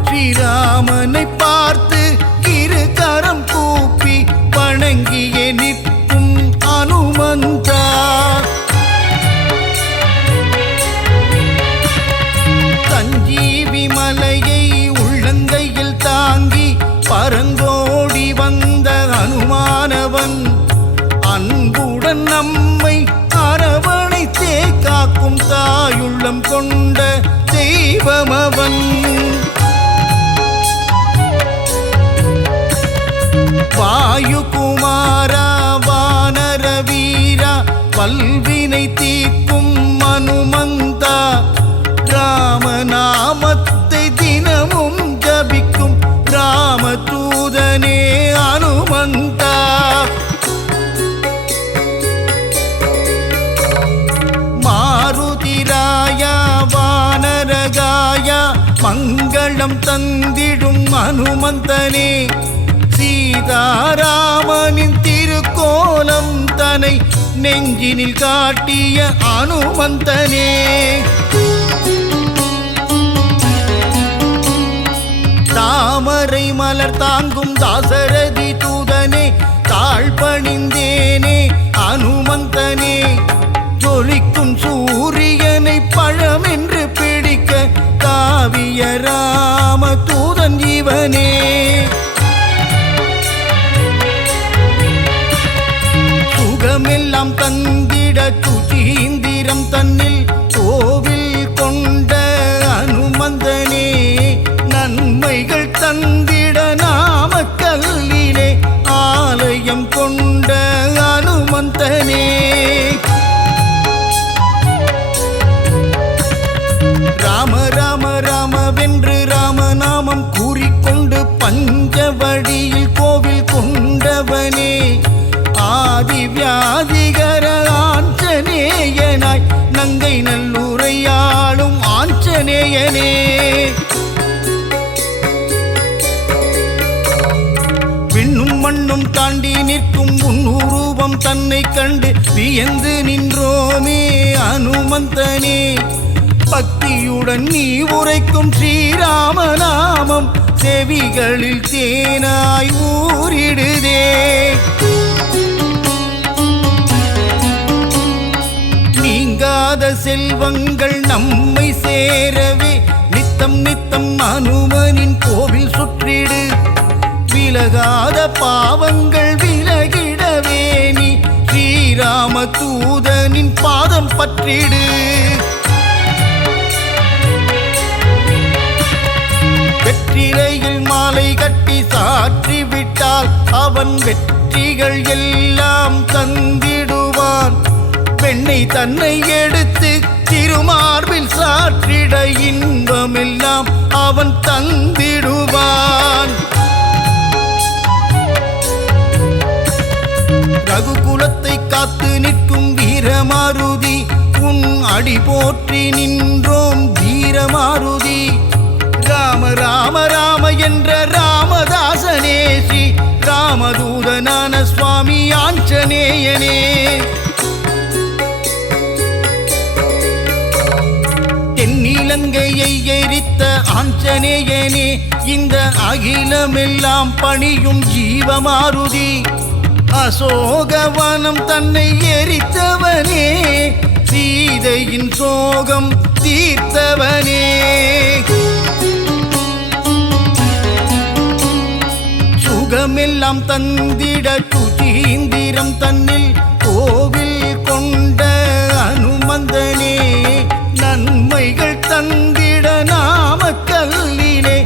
ஸ்ரீராமனை பார்த்து இரு கரம் கூப்பி வணங்கியே நிற்கும் அனுமந்தா சஞ்சீவி மலையை உள்ளங்கையில் தாங்கி பரங்கோடி வந்த அனுமானவன் அன்புடன் நம்மை அரவணைத்தே காக்கும் தாயுள்ளம் கொண்ட தெய்வமவன் வாயுகுமாரா வானர வீரா வல்வினை தீர்க்கும் அனுமந்தா ராமநாமத்தை தினமும் ஜபிக்கும் ராமதூதனே அனுமந்தா மாருதிராயா வானரகாயா மங்களம் தந்திடும் அனுமந்தனே சீதாராமனின் திருக்கோலம் தனை நெஞ்சினில் காட்டிய அனுமந்தனே தாமரை மலர் தாங்கும் தாசரதி தூதனே தாழ்பணிந்தேனே அனுமந்தனே ஜொலிக்கும் சூரியனை பழமென்று பிடிக்க தாவிய ராம தூதன் இவனே சுகமெல்லாம் தந்திட சுச்சீந்திரம் தன்னில் கோவில் கொண்ட அனுமந்தனே நன்மைகள் தந்திட நாமக்கல்லிலே ஆலயம் கொண்ட அனுமந்தனே ராம ராம ராமவென்று ராமநாமம் கூறிக்கொண்டு பஞ்சவடியில் கோவில் கொண்டவனே ஆதி வியாதிகர ஆஞ்சநேயனாய் நங்கை நல்லூரையாளும் ஆஞ்சநேயனே தாண்டி நிற்கும் உன்னுருவம் தன்னை கண்டு வியந்து நின்றோமே அனுமந்தனே. பக்தியுடன் நீ உரைக்கும் ஸ்ரீராம நாமம் செவிகளில் தேனாய் ஊறிடுதே. நீங்காத செல்வங்கள் நம்மை சேரவே நித்தம் நித்தம் அனுமனின் கோவில் சுற்றிடு. விலகாத பாவங்கள் விலகிடவே நீ ஸ்ரீராம தூதனின் பாதம் பற்றிடு. வெற்றிலையில் மாலை கட்டி சாற்றி விட்டால் அவன் வெற்றிகள் எல்லாம் தந்திடுவான். பெண்ணை தன்னை எடுத்து திருமார்பில் சாற்றிட இன்பமெல்லாம் அவன் தந்திடுவான். ரகுகுலத்தை காத்து நிற்கும் வீரமாருதி உன் அடி போற்றி நின்றோம் வீரமாருதி. ராம ராம ராம என்ற ராமதாசனே ஸ்ரீ ராமதூதனான சுவாமி ஆஞ்சநேயனே. தென்னிலங்கையை எரித்த ஆஞ்சநேயனே இந்த அகிலமெல்லாம் பணியும் ஜீவமாருதி. அசோகவனம் தன்னை எரித்தவனே சீதையின் சோகம் தீர்த்தவனே. சுகமெல்லாம் தந்திட சுசீந்திரம் தன்னில் கோவில் கொண்ட அனுமந்தனே. நன்மைகள் தந்திட நாமக்கல்லிலே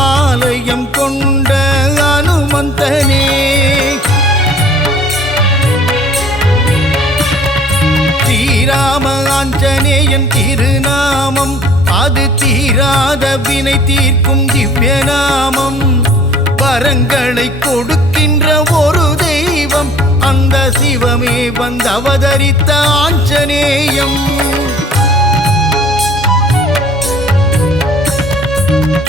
ஆலயம் கொண்ட அனுமந்தனே. ஸ்ரீராம ஆஞ்சநேயன் திருநாமம் அது தீராத வினை தீர்க்கும் திவ்ய நாமம். வரங்களை கொடுக்கின்ற ஒரு தெய்வம் அந்த சிவமே வந்து அவதரித்த ஆஞ்சநேயம்.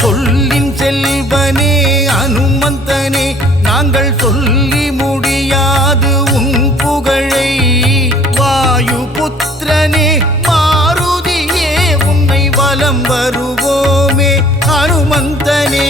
சொல்லின் செல்வனே அனுமந்தனே நாங்கள் சொல்லி முடியாது உன் புகழை. வாயு புத்திரனே மாருதியே உன்னை வலம் வருவோமே அனுமந்தனே.